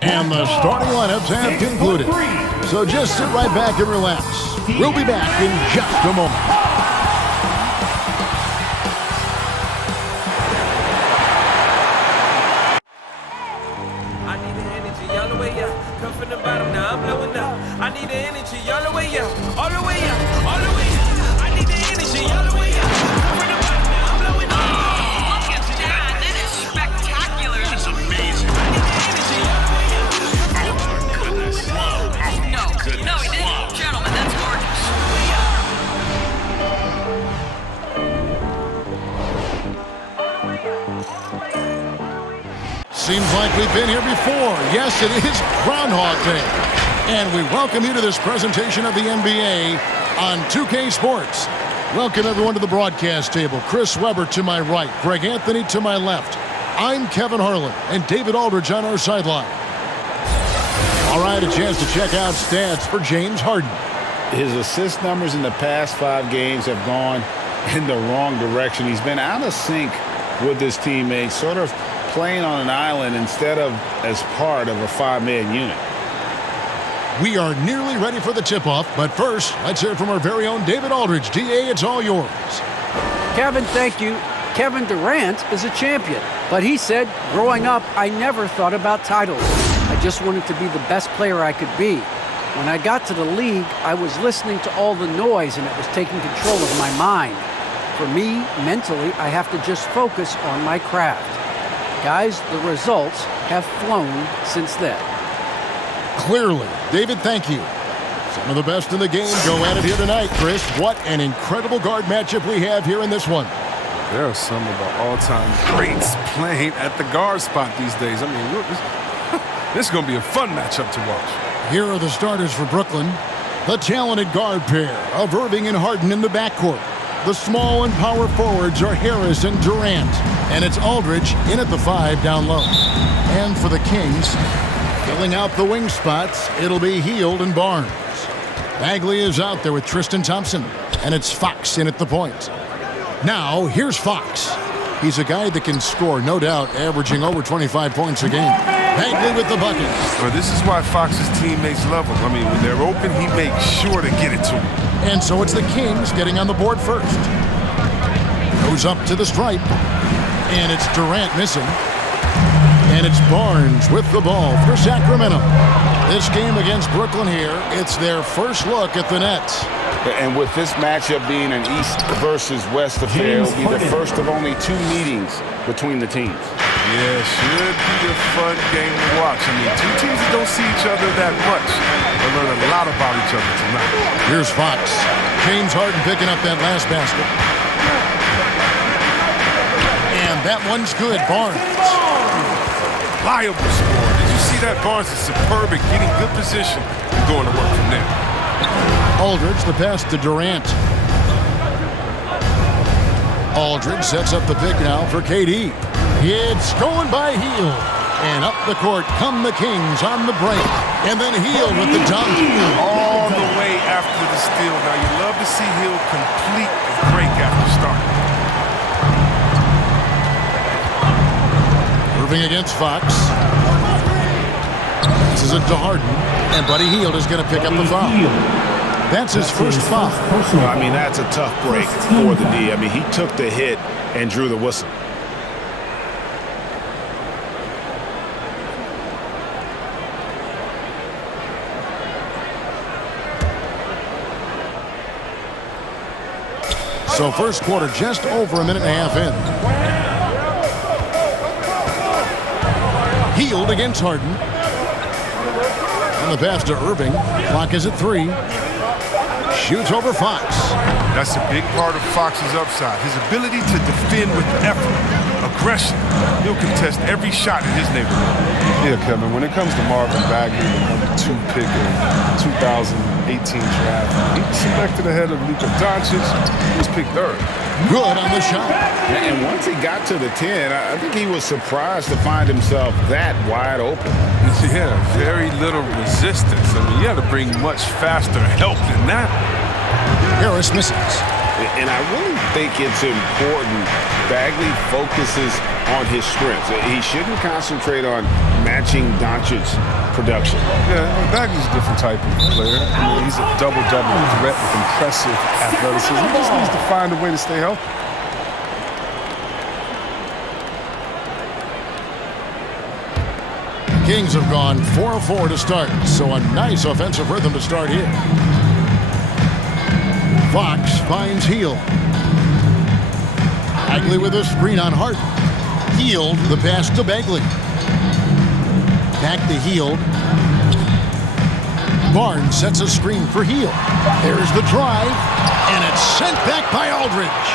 And the starting lineups have concluded. So just sit right back and relax. We'll be back in just a moment. I need the energy all the way up, all the way up, all the way up. I need the energy all the way up. From the bottom now, I'm blowing up. Look at that. That is spectacular. That's amazing. I need the energy all the way up. Oh, my goodness. Wow. Oh, my goodness. No, he didn't. Wow. Gentlemen, that's gorgeous. Seems like we've been here before. Yes, it is Groundhog Day. And we welcome you to this presentation of the NBA on 2K Sports. Welcome everyone to the broadcast table. Chris Webber to my right, Greg Anthony to my left. I'm Kevin Harlan and David Aldridge on our sideline. All right, a chance to check out stats for James Harden. His assist numbers in the past 5 games have gone in the wrong direction. He's been out of sync with his teammates, sort of playing on an island instead of as part of a 5-man unit. We are nearly ready for the tip-off, but first, let's hear from our very own David Aldridge. DA, it's all yours. Kevin, thank you. Kevin Durant is a champion, but he said, growing up, I never thought about titles. I just wanted to be the best player I could be. When I got to the league, I was listening to all the noise and it was taking control of my mind. For me, mentally, I have to just focus on my craft. Guys, the results have flown since then. Clearly. David, thank you. Some of the best in the game go at it here tonight, Chris. What an incredible guard matchup we have here in this one. There are some of the all-time greats playing at the guard spot these days. I mean, look, this is going to be a fun matchup to watch. Here are the starters for Brooklyn. The talented guard pair of Irving and Harden in the backcourt. The small and power forwards are Harris and Durant. And it's Aldridge in at the 5 down low. And for the Kings, filling out the wing spots, it'll be Hield and Barnes. Bagley is out there with Tristan Thompson. And it's Fox in at the point. Now, here's Fox. He's a guy that can score, no doubt, averaging over 25 points a game. Bagley with the bucket. Well, this is why Fox's teammates love him. I mean, when they're open, he makes sure to get it to them. And so it's the Kings getting on the board first. Goes up to the stripe. And it's Durant missing. And it's Barnes with the ball for Sacramento. This game against Brooklyn here, it's their first look at the Nets. And with this matchup being an East versus West affair, it'll be the first of only 2 meetings between the teams. Yeah, should be a fun game to watch. I mean, 2 teams that don't see each other that much. They'll learn a lot about each other tonight. Here's Fox. James Harden picking up that last basket. And that one's good. Barnes. Liable score. Did you see that? Barnes is superb at getting good position and going to work from there. Aldridge, the pass to Durant. Aldridge sets up the pick now for KD. It's going by Hield. And up the court come the Kings on the break. And then Hield with the dunk. All the way after the steal. Now, you love to see Hield complete the break after starting. Irving against Fox. This is it to Harden. And Buddy Hield is going to pick up the foul. That's his first foul. Well, I mean, that's a tough break for the D. I mean, he took the hit and drew the whistle. So first quarter just over a minute and a half in. Hield against Harden. And the pass to Irving. Clock is at 3. Shoots over Fox. That's a big part of Fox's upside. His ability to defend with effort, aggression. He'll contest every shot in his neighborhood. Yeah, Kevin, when it comes to Marvin Bagley, the number 2 pick in 2018 draft, he was selected ahead of Luka Doncic. He was picked 3rd. Good on the shot. And once he got to the 10, I think he was surprised to find himself that wide open. Yeah, very little resistance. I mean, you had to bring much faster help than that. Harris misses. And I really think it's important Bagley focuses on his strengths. He shouldn't concentrate on matching Doncic's production. Yeah, Bagley's a different type of player. I mean, he's a double-double threat with impressive athleticism. He just needs to find a way to stay healthy. Kings have gone 4-4 to start, so a nice offensive rhythm to start here. Fox finds Hield. Bagley with a screen on Hart. Hield the pass to Bagley. Back to Hield. Barnes sets a screen for Hield. There's the drive, and it's sent back by Aldridge.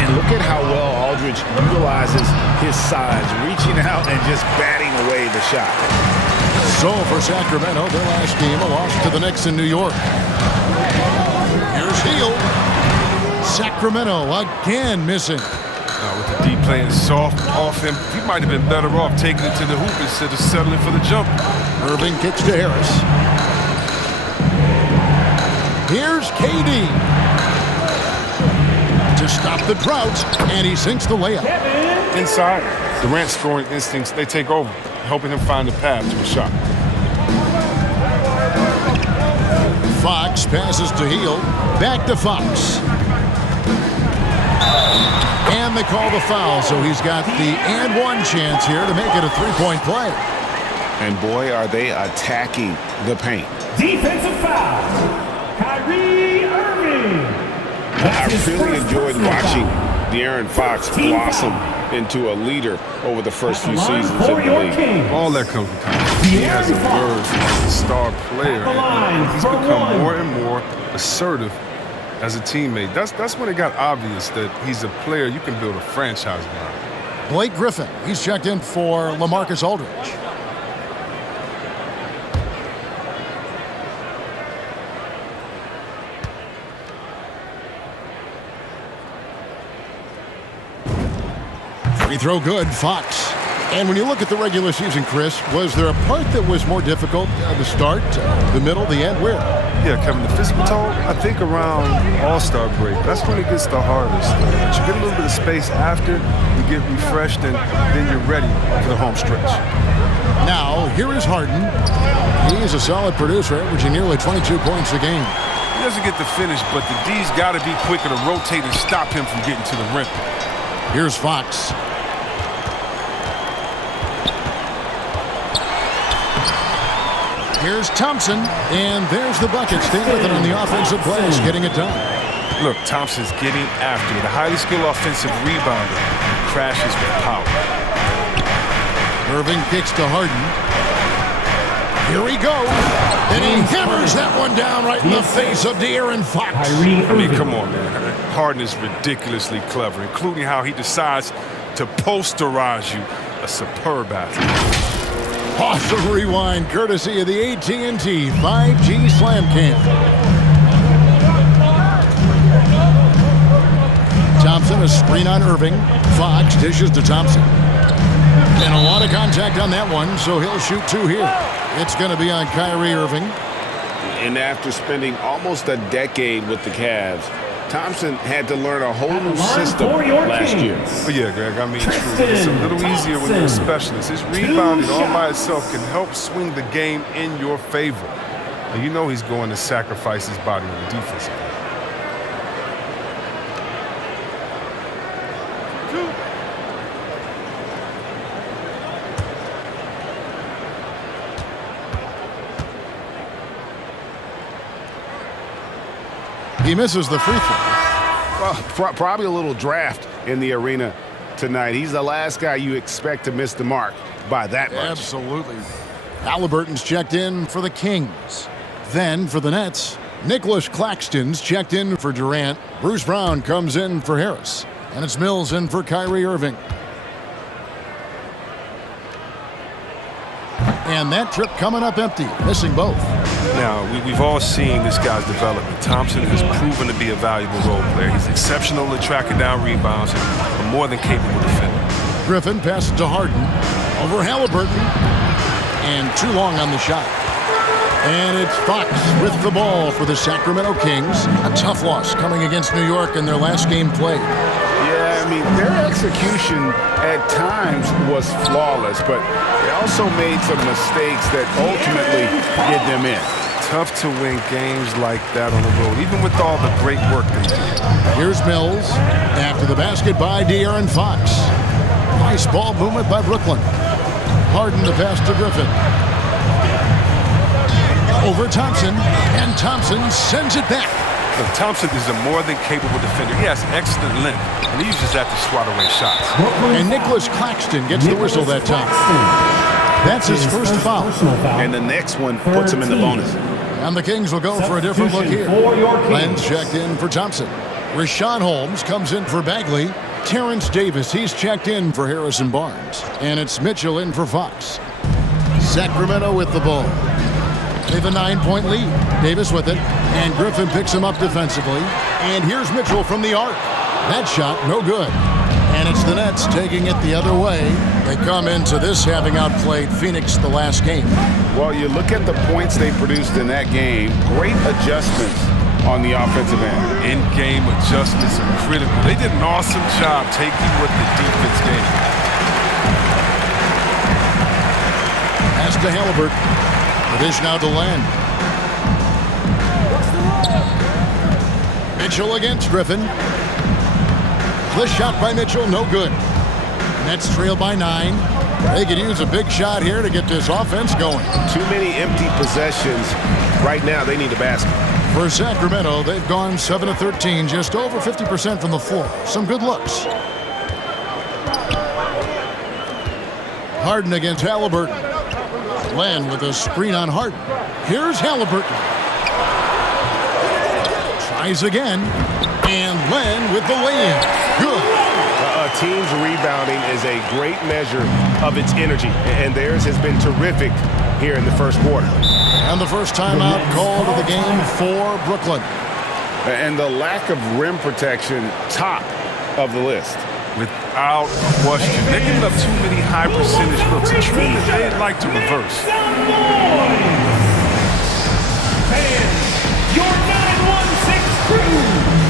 And look at how well Aldridge utilizes his size, reaching out and just batting away the shot. So for Sacramento, their last game, a loss to the Knicks in New York. Here's Hield. Sacramento again missing. With the D playing soft off him, he might have been better off taking it to the hoop instead of settling for the jump. Irving kicks to Harris. Here's KD. To stop the drought, and he sinks the layup. Inside, Durant's scoring instincts, they take over, helping him find the path to a shot. Fox passes to Hield. Back to Fox. And they call the foul, so he's got the and one chance here to make it a three-point play. And boy, are they attacking the paint. Defensive foul. Kyrie Irving. I really enjoyed watching De'Aaron Fox blossom into a leader over the first few seasons of the league. All that comes with confidence. He has emerged as a star player, and he's become more and more assertive as a teammate. That's when it got obvious that he's a player you can build a franchise around. Blake Griffin, he's checked in for LaMarcus Aldridge. Free throw good, Fox. And when you look at the regular season, Chris, was there a part that was more difficult? The start, the middle, the end? Where? Yeah, Kevin, the physical toll, I think around All-Star break, that's when it gets the hardest. But you get a little bit of space after, you get refreshed, and then you're ready for the home stretch. Now, here is Harden. He's a solid producer, averaging nearly 22 points a game. He doesn't get the finish, but the D's got to be quicker to rotate and stop him from getting to the rim. Here's Fox. Here's Thompson, and there's the bucket. Staying with it on the offensive plays, getting it done. Look, Thompson's getting after it. A highly skilled offensive rebounder. Crashes with power. Irving kicks to Harden. Here he goes. And he hammers that one down right in the face of De'Aaron Fox. I mean, come on, man. Harden is ridiculously clever, including how he decides to posterize you. A superb athlete. Awesome rewind, courtesy of the AT&T 5G Slam Cam. Thompson, a screen on Irving. Fox dishes to Thompson. And a lot of contact on that one, so he'll shoot two here. It's going to be on Kyrie Irving. And after spending almost a decade with the Cavs, Thompson had to learn a whole new system last year. But yeah, Greg, I mean, it's a little easier when you're a specialist. His rebounding all by itself can help swing the game in your favor. And you know he's going to sacrifice his body on the defensive end. He misses the free throw. Well, probably a little draft in the arena tonight. He's the last guy you expect to miss the mark by that much. Absolutely. Halliburton's checked in for the Kings. Then for the Nets, Nicholas Claxton's checked in for Durant. Bruce Brown comes in for Harris. And it's Mills in for Kyrie Irving. And that trip coming up empty, missing both. Now, we've all seen this guy's development. Thompson has proven to be a valuable role player. He's exceptional at tracking down rebounds and a more than capable defender. Griffin passes to Harden. Over Halliburton. And too long on the shot. And it's Fox with the ball for the Sacramento Kings. A tough loss coming against New York in their last game played. Yeah, I mean, their execution at times was flawless, but they also made some mistakes that ultimately get them in. Tough to win games like that on the road, even with all the great work they do. Here's Mills. After the basket by De'Aaron Fox. Nice ball movement by Brooklyn. Harden the pass to Griffin. Over Thompson, and Thompson sends it back. Look, Thompson is a more than capable defender. He has excellent length, and he uses that to swat away shots. And Nicholas Claxton gets the whistle that time. That's his first foul. And the next one puts him in the bonus. And the Kings will go for a different look here. Lenz checked in for Thompson. Rashawn Holmes comes in for Bagley. Terrence Davis, he's checked in for Harrison Barnes. And it's Mitchell in for Fox. Sacramento with the ball. They have a 9-point lead. Davis with it, and Griffin picks him up defensively. And here's Mitchell from the arc. That shot, no good. And it's the Nets taking it the other way. They come into this having outplayed Phoenix the last game. Well, you look at the points they produced in that game, great adjustments on the offensive end. In-game adjustments are critical. They did an awesome job taking what the defense gave. Pass to Halliburton. The dish now to Len. Mitchell against Griffin. The shot by Mitchell, no good. Nets trail by 9. They could use a big shot here to get this offense going. Too many empty possessions. Right now, they need a basket. For Sacramento, they've gone 7 of 13, just over 50% from the floor. Some good looks. Harden against Halliburton. Len with a screen on Harden. Here's Halliburton. Tries again. And Len with the lay-in. Good. A team's rebounding is a great measure of its energy, and theirs has been terrific here in the first quarter. And the first timeout called of the game for Brooklyn. And the lack of rim protection, top of the list. Without question. They're giving up too many high percentage looks. A trend that they'd like to reverse. Fans, your 916 crew.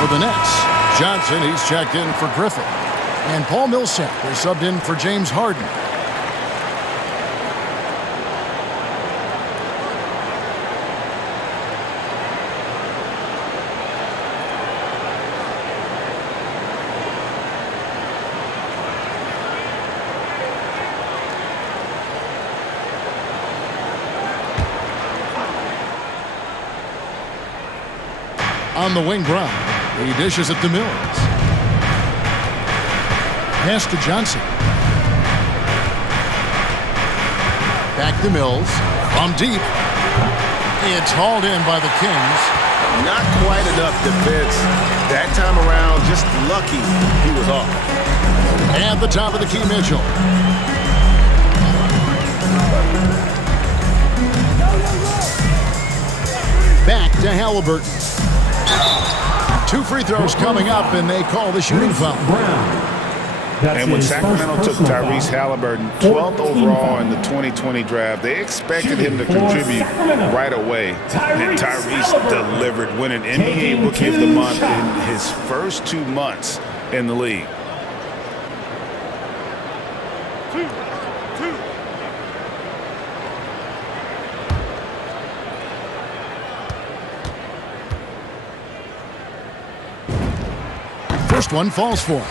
For the Nets, Johnson, he's checked in for Griffin. And Paul Millsap is subbed in for James Harden. On the wing, Brown. He dishes it to Mills. Pass to Johnson. Back to Mills. From deep. It's hauled in by the Kings. Not quite enough defense. That time around, just lucky he was off. At the top of the key, Mitchell. Back to Halliburton. 2 free throws coming up, and they call the shooting foul. And when Sacramento took Tyrese Halliburton 12th overall in the 2020 draft, they expected him to contribute right away. And Tyrese delivered, winning NBA Rookie of the Month in his first 2 months in the league. First one falls for him.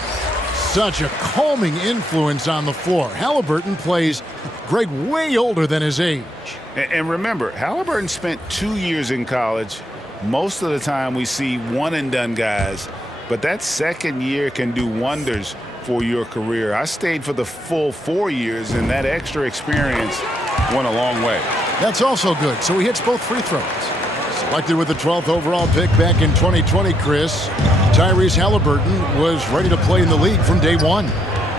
Such a calming influence on the floor. Halliburton plays great, way older than his age. And remember, Halliburton spent 2 years in college. Most of the time we see one-and-done guys, but that second year can do wonders for your career. I stayed for the full 4 years, and that extra experience went a long way. That's also good, so he hits both free throws. Selected with the 12th overall pick back in 2020, Chris, Tyrese Halliburton was ready to play in the league from day one.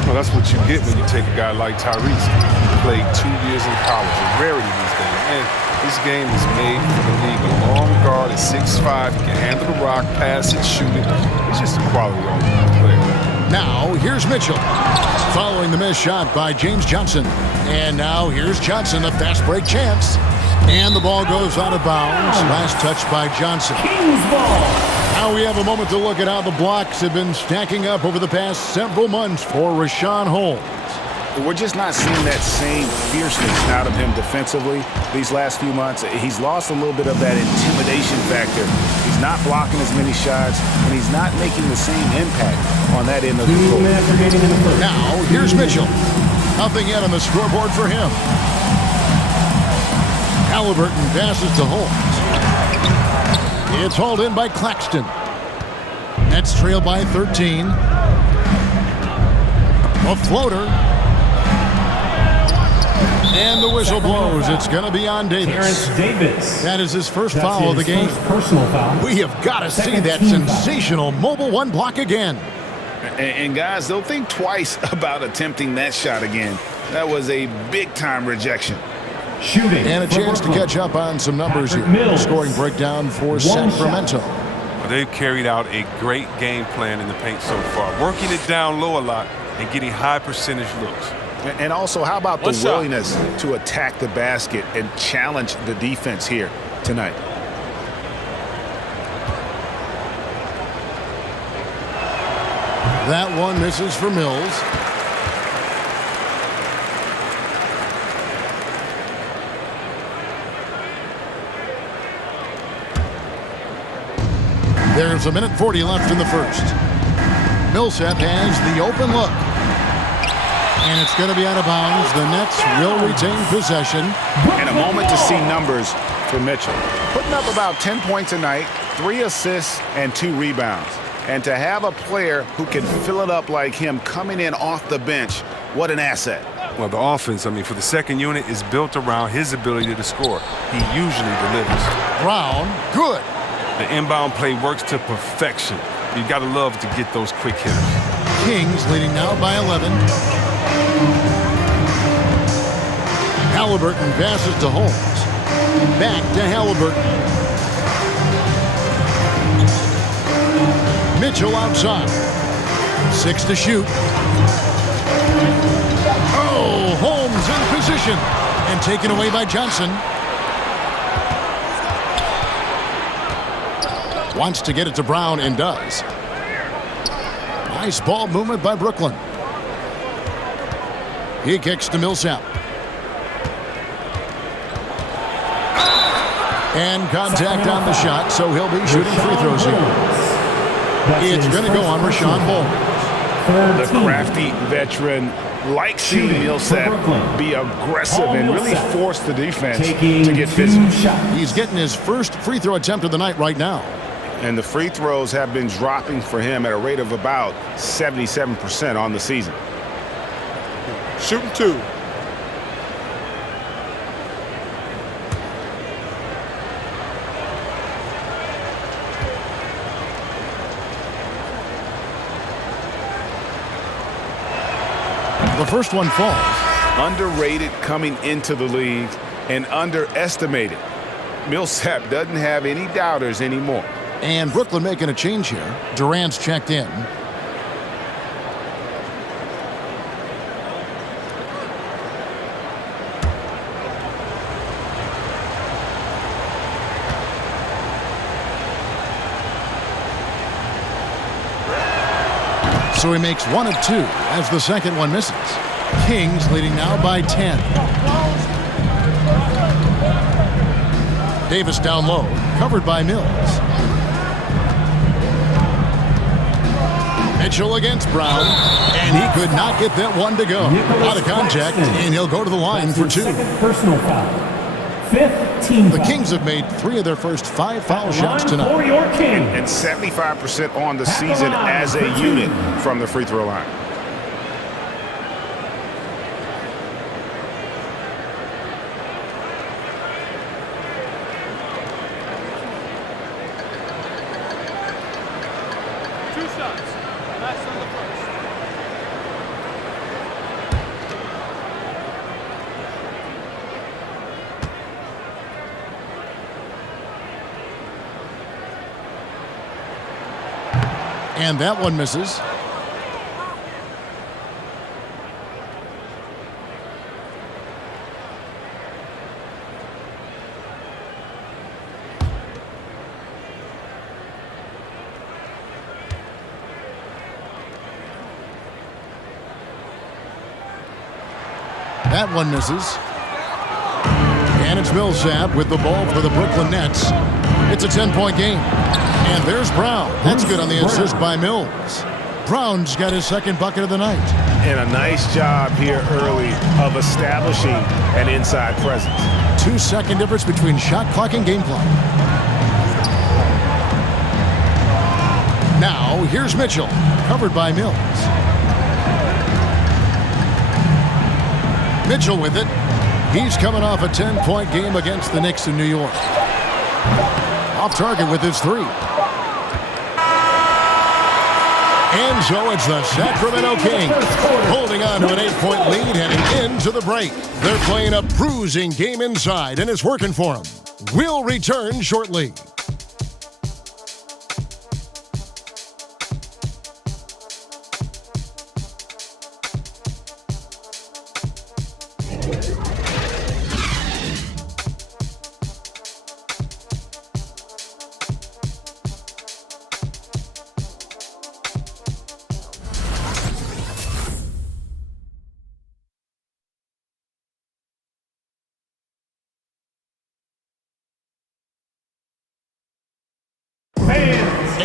Well, that's what you get when you take a guy like Tyrese. He played 2 years in college, a rarity these days. And this game is made for the league. A long guard at 6'5", he can handle the rock, pass it, shoot it. He's just a quality all-around player. Now, here's Mitchell, following the missed shot by James Johnson. And now here's Johnson, a fast break chance. And the ball goes out of bounds. Last touch by Johnson. Kings ball. Now we have a moment to look at how the blocks have been stacking up over the past several months for Rashawn Holmes. We're just not seeing that same fierceness out of him defensively these last few months. He's lost a little bit of that intimidation factor. He's not blocking as many shots, and he's not making the same impact on that end of the court. Now, here's Mitchell. Nothing yet on the scoreboard for him. Halliburton passes to Holmes. It's hauled in by Claxton. Nets trail by 13. A floater. And the whistle blows. It's going to be on Davis. That is his first foul of the game. Personal foul. We have got to see that sensational mobile one block again. And guys, they'll think twice about attempting that shot again. That was a big-time rejection. Shooting. And a chance to catch up on some numbers here. Scoring breakdown for Sacramento. Well, they've carried out a great game plan in the paint so far, working it down low a lot and getting high percentage looks. And also, how about the willingness to attack the basket and challenge the defense here tonight? That one misses for Mills. There's 1:40 left in the first. Millsap has the open look. And it's going to be out of bounds. The Nets will retain possession. And a moment to see numbers for Mitchell. Putting up about 10 points a night, 3 assists, and 2 rebounds. And to have a player who can fill it up like him coming in off the bench, what an asset. Well, the offense, for the second unit is built around his ability to score. He usually delivers. Brown, good. The inbound play works to perfection. You got to love to get those quick hitters. Kings leading now by 11. Halliburton passes to Holmes. Back to Halliburton. Mitchell outside. 6 to shoot. Oh, Holmes in position. And taken away by Johnson. Wants to get it to Brown and does. Nice ball movement by Brooklyn. He kicks to Millsap. And contact on the shot, so he'll be shooting free throws here. It's going to go on Rashawn Holmes. The crafty veteran likes seeing Millsap be aggressive and really force the defense to get physical. He's getting his first free throw attempt of the night right now. And the free throws have been dropping for him at a rate of about 77% on the season. Shooting 2. The first one falls. Underrated coming into the league and underestimated. Millsap doesn't have any doubters anymore. And Brooklyn making a change here. Durant's checked in. So he makes 1 of 2 as the second one misses. Kings leading now by 10. Davis down low, covered by Mills. Mitchell against Brown, and he could not get that one to go. Out of contact, and he'll go to the line for 2. Personal foul. 5th team The foul. Kings have made 3 of their first 5 foul shots For tonight. your King. And 75% on the season as a unit from the free throw line. And that one misses. That one misses. And it's Millsap with the ball for the Brooklyn Nets. It's a 10-point game. And there's Brown. That's good on the assist by Mills. Brown's got his second bucket of the night. And a nice job here early of establishing an inside presence. 2-second difference between shot clock and game clock. Now, here's Mitchell, covered by Mills. Mitchell with it. He's coming off a 10-point game against the Knicks in New York. Off target with his 3. And so it's the Sacramento Kings holding on to an 8-point lead heading into the break. They're playing a bruising game inside, and it's working for them. We'll return shortly.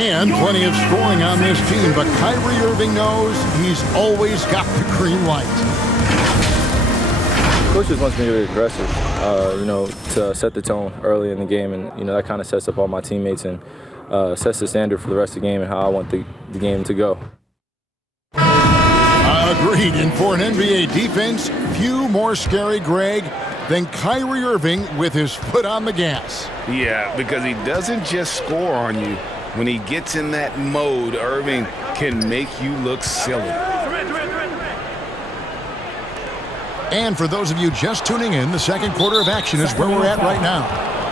And plenty of scoring on this team, but Kyrie Irving knows he's always got the green light. Coach just wants me to be aggressive, to set the tone early in the game, and that kind of sets up all my teammates and sets the standard for the rest of the game and how I want the game to go. Agreed, and for an NBA defense, few more scary, Greg, than Kyrie Irving with his foot on the gas. Yeah, because he doesn't just score on you. When he gets in that mode, Irving can make you look silly. And for those of you just tuning in, the second quarter of action is where we're at right now.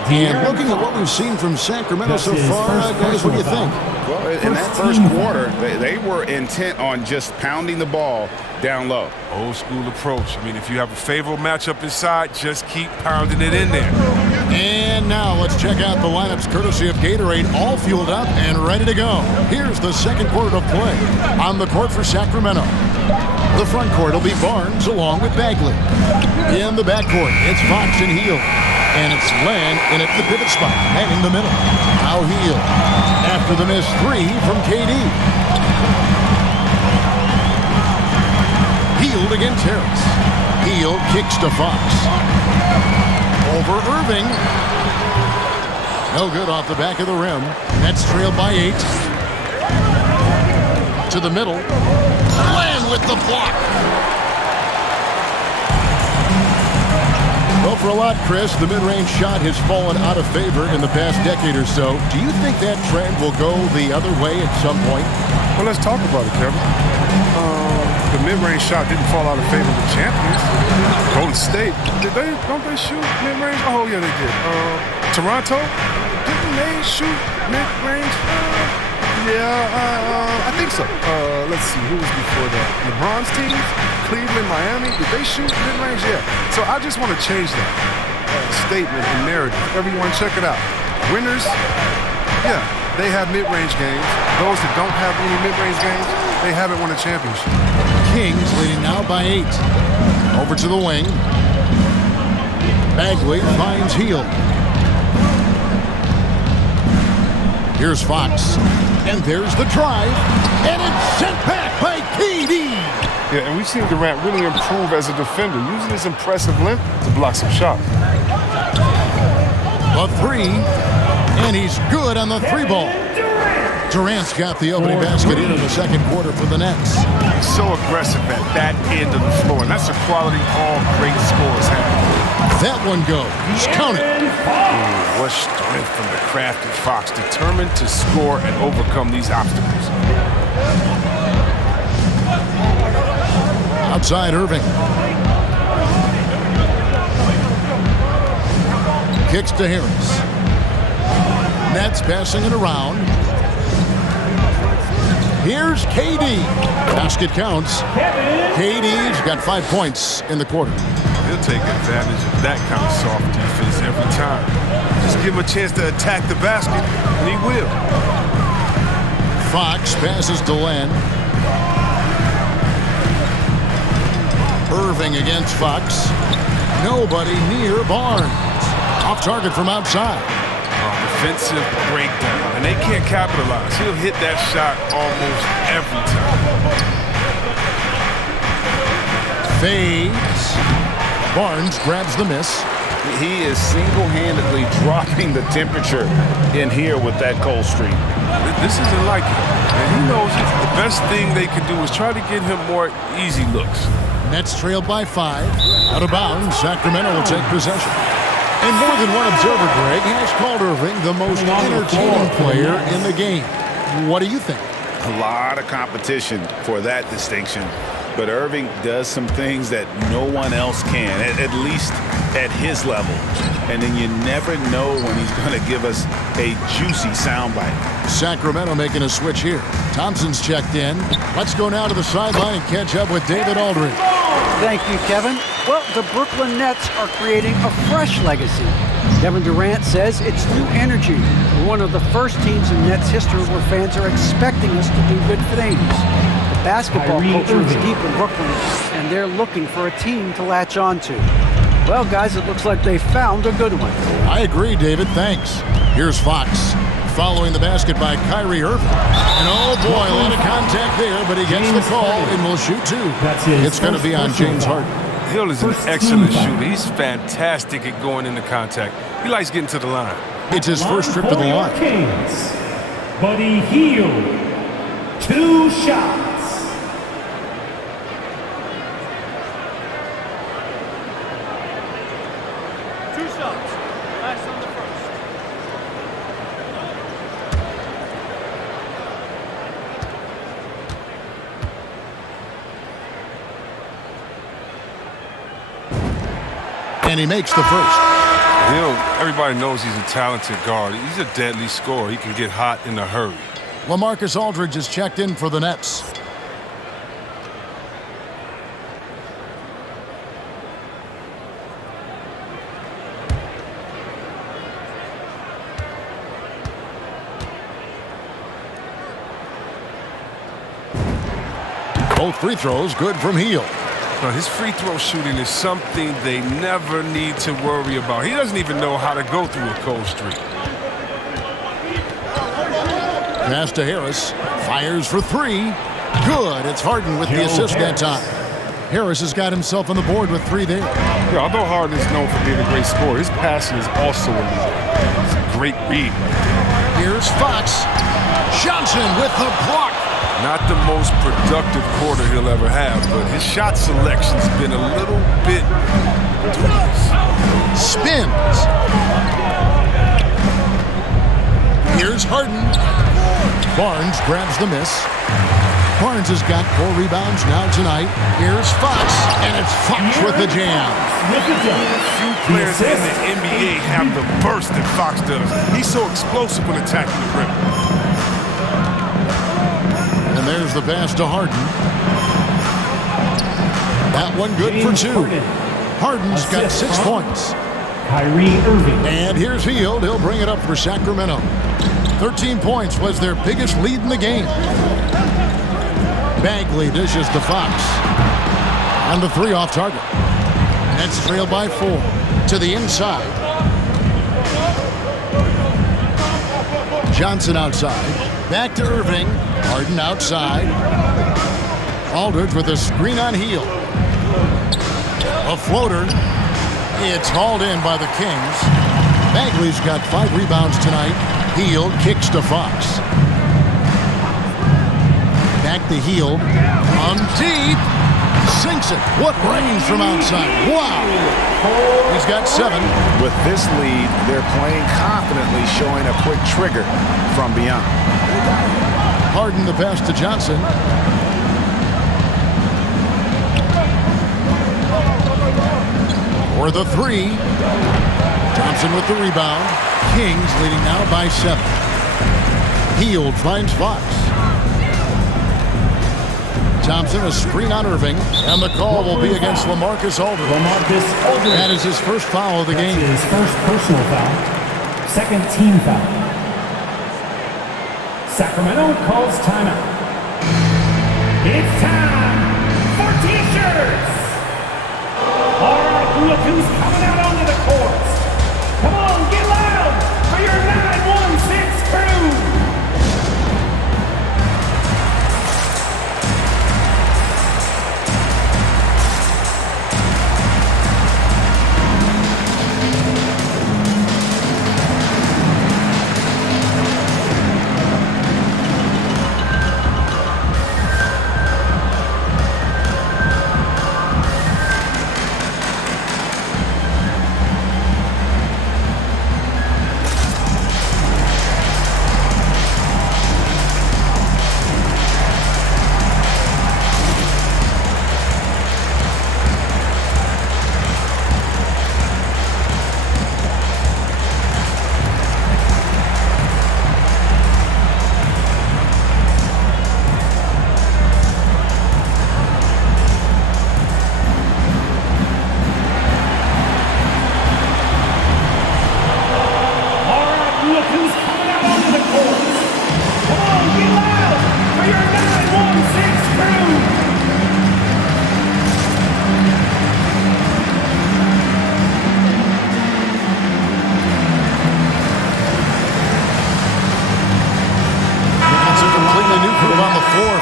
And looking at what we've seen from Sacramento so far, guys, what do you think? Well, in that first quarter, they were intent on just pounding the ball down low. Old school approach. I mean, if you have a favorable matchup inside, just keep pounding it in there. And now let's check out the lineups courtesy of Gatorade, all fueled up and ready to go. Here's the second quarter of play on the court for Sacramento. The front court will be Barnes along with Bagley. In the backcourt, it's Fox and Hield. And it's Len in at the pivot spot, heading the middle. Now Hield after the missed 3 from KD. Hield against Harris. Hield kicks to Fox. Over Irving. No good off the back of the rim. Nets trailed by 8. To the middle. Len with the block. Well, for a lot, Chris, the mid-range shot has fallen out of favor in the past decade or so. Do you think that trend will go the other way at some point? Well, let's talk about it, Kevin. The mid-range shot didn't fall out of favor with champions. Golden State, don't they shoot mid-range? Oh, yeah, they did. Toronto, didn't they shoot mid-range? I think so. Let's see, who was before that? LeBron's teams, Cleveland, Miami, did they shoot mid-range? Yeah. So I just want to change that statement and narrative. Everyone, check it out. Winners, yeah, they have mid-range games. Those that don't have any mid-range games, they haven't won a championship. Kings leading now by 8. Over to the wing. Bagley finds Hield. Here's Fox. And there's the drive. And it's sent back by KD. Yeah, and we've seen Durant really improve as a defender, using his impressive length to block some shots. A 3. And he's good on the 3 ball. Durant's got the opening basket in the second quarter for the Nets. He's so aggressive at that end of the floor, and that's a quality all great scorers have. That one goes. Count it. Ooh, what strength from the crafty Fox, determined to score and overcome these obstacles. Outside Irving. Kicks to Harris. Nets passing it around. Here's KD. Basket counts. KD's got 5 points in the quarter. He'll take advantage of that kind of soft defense every time. Just give him a chance to attack the basket, and he will. Fox passes to Len. Irving against Fox. Nobody near Barnes. Off target from outside. Defensive breakdown, and they can't capitalize. He'll hit that shot almost every time. Fades. Barnes grabs the miss. He is single-handedly dropping the temperature in here with that cold streak. This isn't like it, and he knows it. The best thing they can do is try to get him more easy looks. Nets trailed by 5. Out of bounds, Sacramento will take possession. And more than one observer, Greg, has called Irving the most entertaining player in the game. What do you think? A lot of competition for that distinction. But Irving does some things that no one else can, at least at his level. And then you never know when he's going to give us a juicy soundbite. Sacramento making a switch here. Thompson's checked in. Let's go now to the sideline and catch up with David Aldridge. Thank you, Kevin. Well, the Brooklyn Nets are creating a fresh legacy. Kevin Durant says it's new energy. We're one of the first teams in Nets history where fans are expecting us to do good things. The basketball culture is deep in Brooklyn, and they're looking for a team to latch on to. Well, guys, it looks like they found a good one. I agree, David. Thanks. Here's Fox. Following the basket by Kyrie Irving. And oh boy, a lot of contact there, but he gets the call and will shoot 2. It's going to be on James Harden. Hill is an excellent shooter. He's fantastic at going into contact. He likes getting to the line. It's his first trip to the line. Kings, Buddy Hield, 2 shots. And he makes the first. Everybody knows he's a talented guard. He's a deadly scorer. He can get hot in a hurry. LaMarcus Aldridge is checked in for the Nets. Both free throws good from Hield. Now, his free throw shooting is something they never need to worry about. He doesn't even know how to go through a cold streak. Pass to Harris. Fires for 3. Good. It's Harden with the assist that time. Harris has got himself on the board with 3 there. Yeah, although Harden is known for being a great scorer, his passing is also elite. It's a great read. Here's Fox. Johnson with the block. Not the most productive quarter he'll ever have, but his shot selection's been a little bit dubious. Spins. Here's Harden. Barnes grabs the miss. Barnes has got 4 rebounds now tonight. Here's Fox, and it's Fox with the jam. Few players in the NBA have the burst that Fox does. He's so explosive when attacking the rim. And there's the pass to Harden. That one good for 2. Harden's got 6 points. Kyrie Irving. And here's Hield. He'll bring it up for Sacramento. 13 points was their biggest lead in the game. Bagley dishes to Fox. On the 3 off target. Nets trail by 4. To the inside. Johnson outside. Back to Irving. Harden outside. Aldridge with a screen on Hield. A floater. It's hauled in by the Kings. Bagley's got 5 rebounds tonight. Hield kicks to Fox. Back to Hield. On deep. Sinks it. What range from outside. Wow. He's got 7. With this lead, they're playing confidently, showing a quick trigger from beyond. Harden the pass to Johnson. For the 3. Johnson with the rebound. Kings leading now by 7. Hield finds Fox. Thompson, a screen on Irving, and the call will be against LaMarcus Aldridge. That is his first foul of the game. His first personal foul, second team foul. Sacramento calls timeout. It's time for T-shirts. All right, look who's coming out onto the court. Come on, get loud for your 916 crew.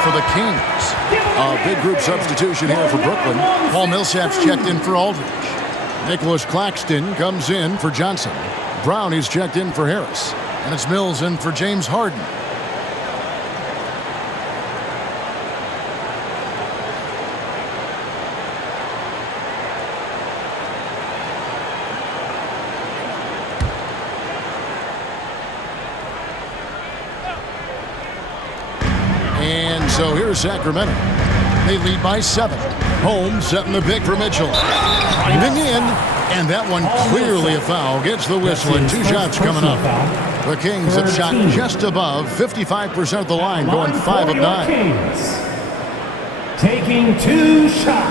For the Kings. A big group substitution here for Brooklyn. Paul Millsap's checked in for Aldridge. Nicholas Claxton comes in for Johnson. Brown is checked in for Harris. And it's Mills in for James Harden. So here's Sacramento. They lead by 7. Holmes setting the pick for Mitchell. Driving in, and that one clearly a foul. Gets the whistle, and 2 shots coming up. The Kings have shot just above 55% of the line, going 5 of 9. Taking 2 shots.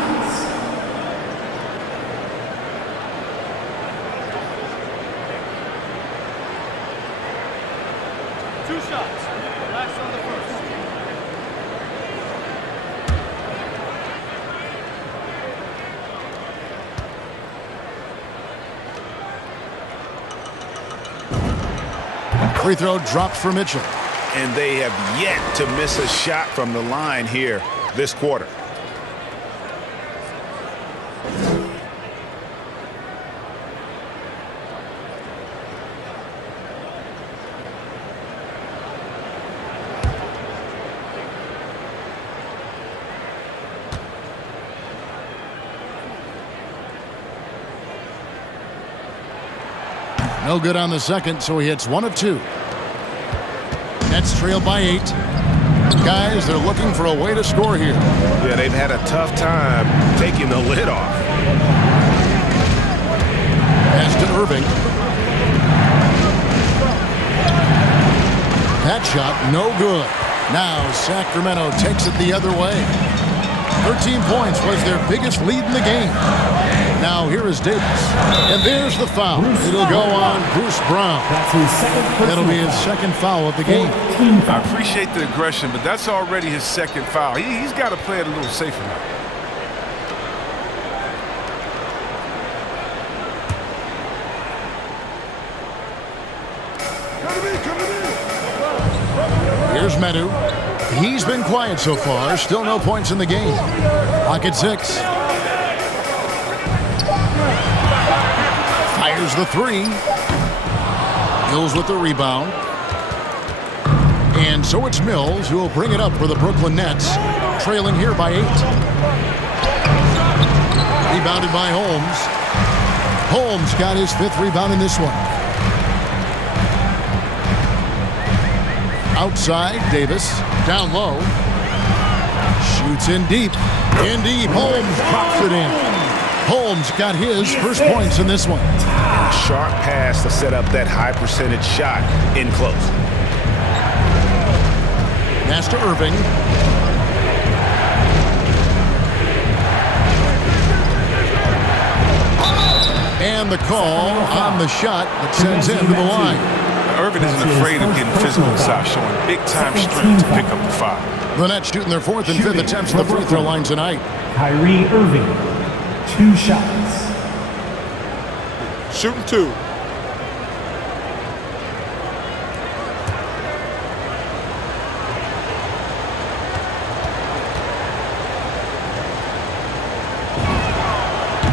Last on the first. Free throw dropped for Mitchell. And they have yet to miss a shot from the line here this quarter. No good on the second, so he hits 1 of 2. Nets trail by 8. Guys, they're looking for a way to score here. Yeah, they've had a tough time taking the lid off. Pass to Irving. That shot, no good. Now Sacramento takes it the other way. 13 points was their biggest lead in the game. Now here is Davis. And there's the foul. It'll go on Bruce Brown. That'll be his second foul of the game. I appreciate the aggression, but that's already his second foul. He's got to play it a little safer now. Here's Medu. He's been quiet so far. Still no points in the game. Clock at 6. Fires the 3. Mills with the rebound. And so it's Mills who will bring it up for the Brooklyn Nets, trailing here by 8. Rebounded by Holmes. Holmes got his 5th rebound in this one. Outside, Davis, down low. Shoots in deep. In deep, Holmes drops it in. Holmes got his first points in this one. And a sharp pass to set up that high percentage shot in close. Pass to Irving. And the call on the shot that sends him to the line. Irving isn't afraid of getting physical inside, showing big-time strength to pick up the foul. The Nets shooting their 4th and 5th attempts at the free throw line tonight. Kyrie Irving, 2 shots. Shooting 2.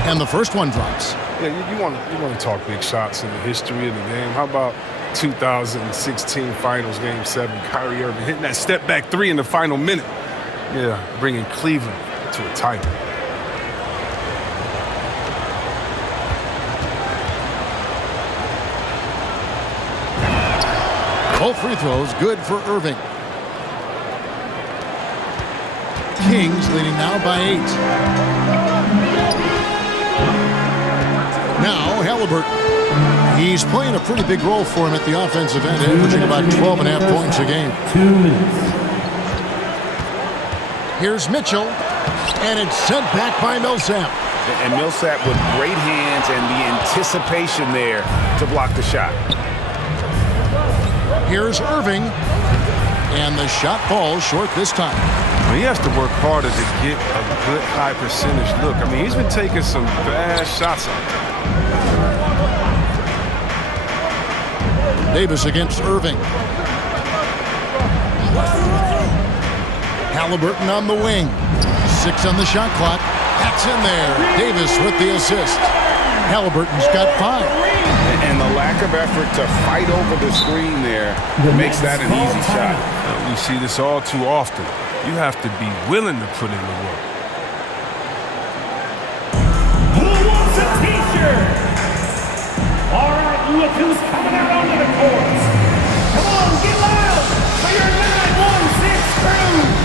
And the first one drops. Yeah, you want to talk big shots in the history of the game. How about 2016 Finals Game 7, Kyrie Irving hitting that step-back 3 in the final minute? Yeah, bringing Cleveland to a title. Both free throws good for Irving. Kings leading now by 8. Now Halliburton. He's playing a pretty big role for him at the offensive end, averaging about 12.5 points a game. 2 minutes. Here's Mitchell, and it's sent back by Millsap. And Millsap with great hands and the anticipation there to block the shot. Here's Irving, and the shot falls short this time. He has to work harder to get a good high percentage look. I mean, he's been taking some bad shots out there. Davis against Irving. Halliburton on the wing. 6 on the shot clock. That's in there. Davis with the assist. Halliburton's got 5. And the lack of effort to fight over the screen there makes that an easy shot. We see this all too often. You have to be willing to put in the work. Who wants a t-shirt? All right, look who's coming out onto the court. Come on, get loud for your 916 crew.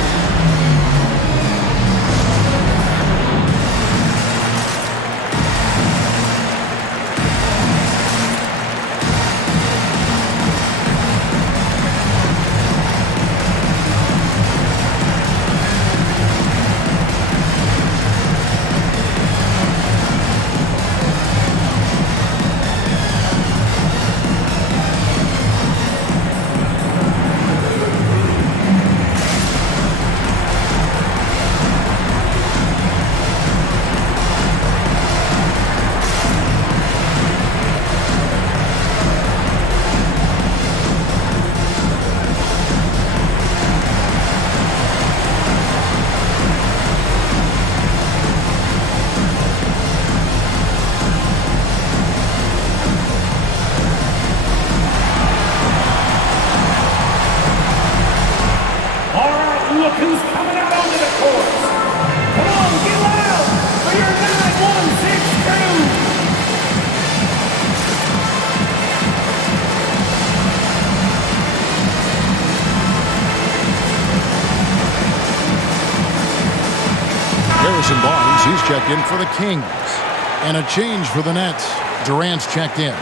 He's checked in for the Kings. And a change for the Nets. Durant's checked in.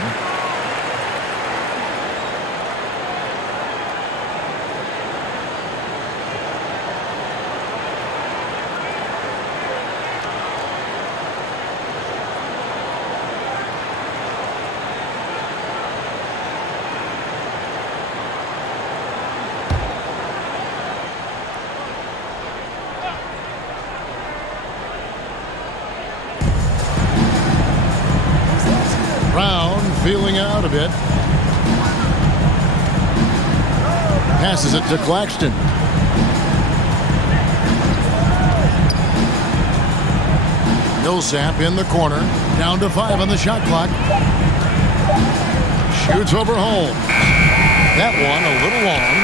Brown feeling out a bit. Passes it to Claxton. Millsap in the corner. Down to 5 on the shot clock. Shoots over Holmes. That one a little long.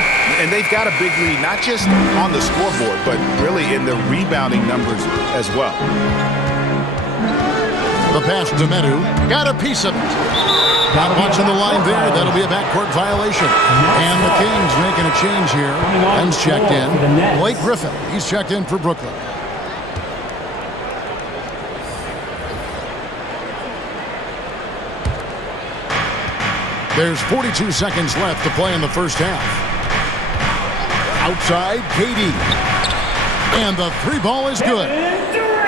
And they've got a big lead, not just on the scoreboard, but really in the rebounding numbers as well. The pass to Medu. Got a piece of it. Not watching the line there. That'll be a backcourt violation. And the Kings making a change here. Ben's checked in. Blake Griffin. He's checked in for Brooklyn. There's 42 seconds left to play in the first half. Outside, KD. And the 3 ball is good.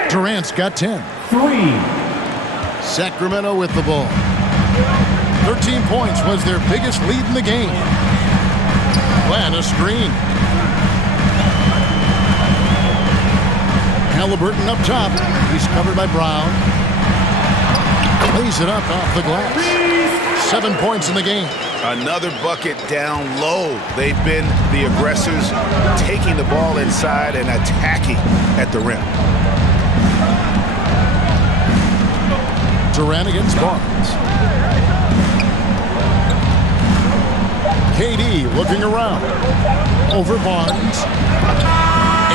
Durant's got 10. 3. Sacramento with the ball. 13 points was their biggest lead in the game. And a screen. Halliburton up top. He's covered by Brown. Lays it up off the glass. 7 points in the game. Another bucket down low. They've been the aggressors, taking the ball inside and attacking at the rim. Durant against Barnes. KD looking around. Over Barnes.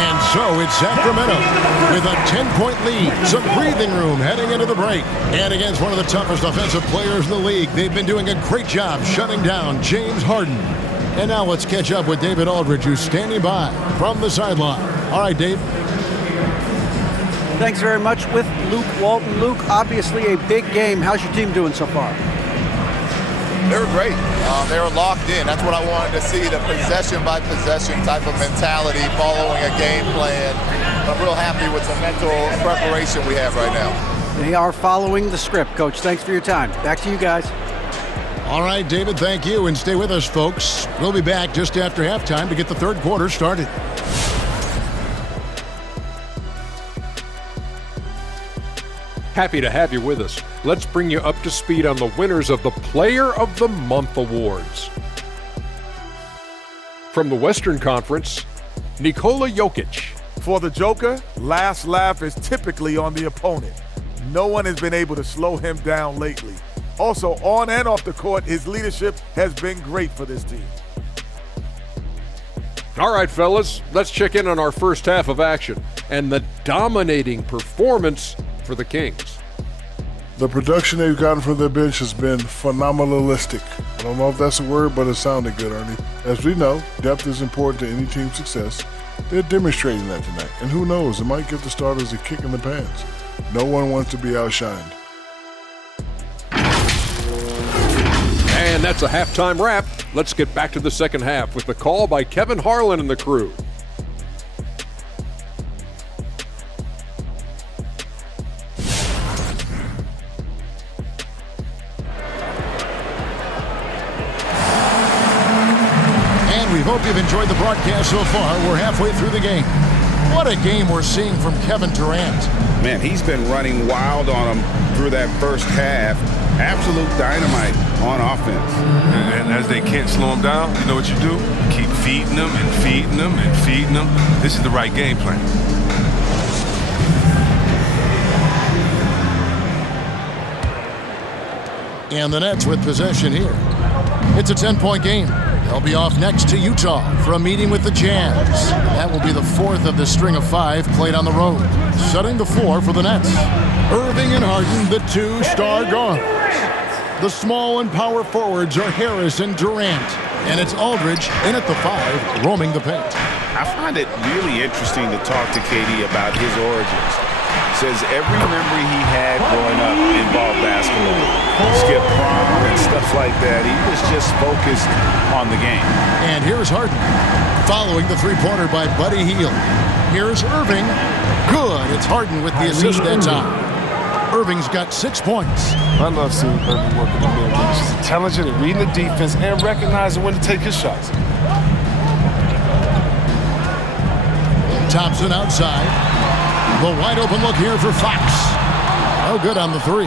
And so it's Sacramento with a 10-point lead. Some breathing room heading into the break. And against one of the toughest offensive players in the league, they've been doing a great job shutting down James Harden. And now let's catch up with David Aldridge, who's standing by from the sideline. All right, Dave. Thanks very much with Luke Walton. Luke, obviously a big game. How's your team doing so far? They were great. They were locked in. That's what I wanted to see, the possession-by-possession type of mentality, following a game plan. I'm real happy with the mental preparation we have right now. They are following the script, Coach. Thanks for your time. Back to you guys. All right, David, thank you. And stay with us, folks. We'll be back just after halftime to get the third quarter started. Happy to have you with us. Let's bring you up to speed on the winners of the Player of the Month awards. From the Western Conference, Nikola Jokic. For the Joker, last laugh is typically on the opponent. No one has been able to slow him down lately. Also, on and off the court, his leadership has been great for this team. All right, fellas, let's check in on our first half of action and the dominating performance for the Kings. The production they've gotten from their bench has been phenomenalistic. I don't know if that's a word, but it sounded good, Ernie. As we know, depth is important to any team's success. They're demonstrating that tonight. And who knows, it might give the starters a kick in the pants. No one wants to be outshined. And that's a halftime wrap. Let's get back to the second half with the call by Kevin Harlan and the crew. We hope you've enjoyed the broadcast so far. We're halfway through the game. What a game we're seeing from Kevin Durant. Man, he's been running wild on them through that first half. Absolute dynamite on offense. And as they can't slow him down, you know what you do? Keep feeding them and feeding them and feeding them. This is the right game plan. And the Nets with possession here. It's a 10-point game. They'll be off next to Utah for a meeting with the Jazz. That will be the fourth of the string of 5 played on the road. Setting the floor for the Nets. Irving and Harden, the 2 star guards. The small and power forwards are Harris and Durant. And it's Aldridge in at the 5, roaming the paint. I find it really interesting to talk to KD about his origins. Says every memory he had growing up involved basketball. Skip prom and stuff like that. He was just focused on the game. And here's Harden, following the three-pointer by Buddy Hield. Here's Irving. Good. It's Harden with the assist that time. Irving's got 6 points. I love seeing Irving working in there. He's talented at reading the defense and recognizing when to take his shots. Thompson outside. The wide open look here for Fox. No good on the 3.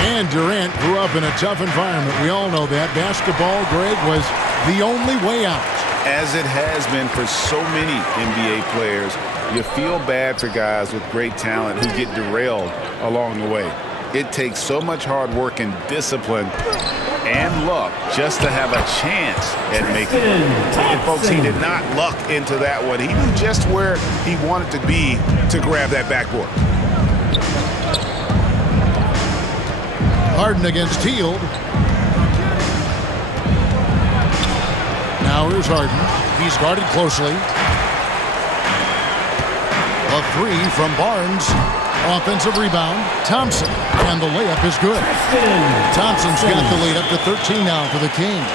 And Durant grew up in a tough environment. We all know that. Basketball, Greg, was the only way out. As it has been for so many NBA players, you feel bad for guys with great talent who get derailed along the way. It takes so much hard work and discipline and luck just to have a chance at making it. And folks, he did not luck into that one. He knew just where he wanted to be to grab that backboard. Harden against Hield. Now here's Harden. He's guarded closely. A three from Barnes. Offensive rebound. Thompson. And the layup is good. Thompson's got the lead up to 13 now for the Kings.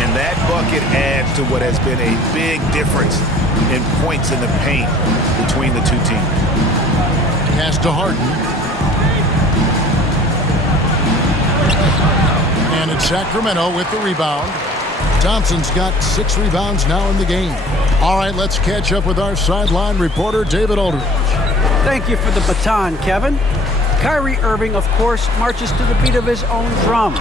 And that bucket adds to what has been a big difference in points in the paint between the two teams. Pass to Harden. And it's Sacramento with the rebound. Thompson's got 6 rebounds now in the game. All right, let's catch up with our sideline reporter, David Aldridge. Thank you for the baton, Kevin. Kyrie Irving, of course, marches to the beat of his own drum.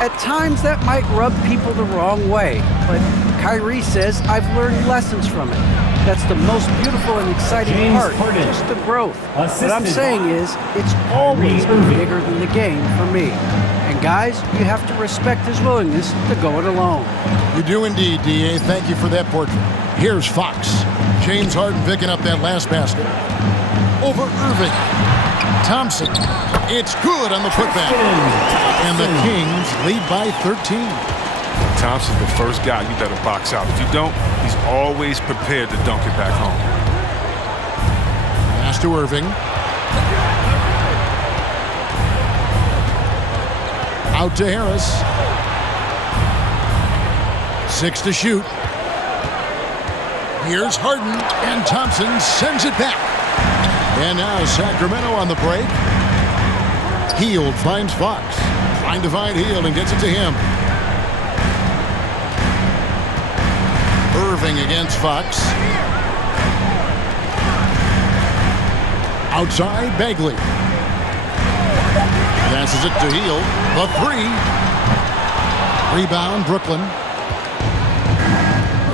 At times, that might rub people the wrong way, but Kyrie says, I've learned lessons from it. That's the most beautiful and exciting part, just the growth. What I'm saying is, it's always been bigger than the game for me. And guys, you have to respect his willingness to go it alone. You do indeed, D.A. Thank you for that portrait. Here's Fox. James Harden picking up that last basket. Over Irving. Thompson. It's good on the putback. And the Kings lead by 13. Thompson's the first guy you better box out. If you don't, he's always prepared to dunk it back home. Pass to Irving. Out to Harris. 6 to shoot. Here's Harden, and Thompson sends it back. And now Sacramento on the break. Hield finds Fox. Trying to find Hield and gets it to him. Irving against Fox. Outside, Bagley. Passes it to Hield. The three. Rebound, Brooklyn.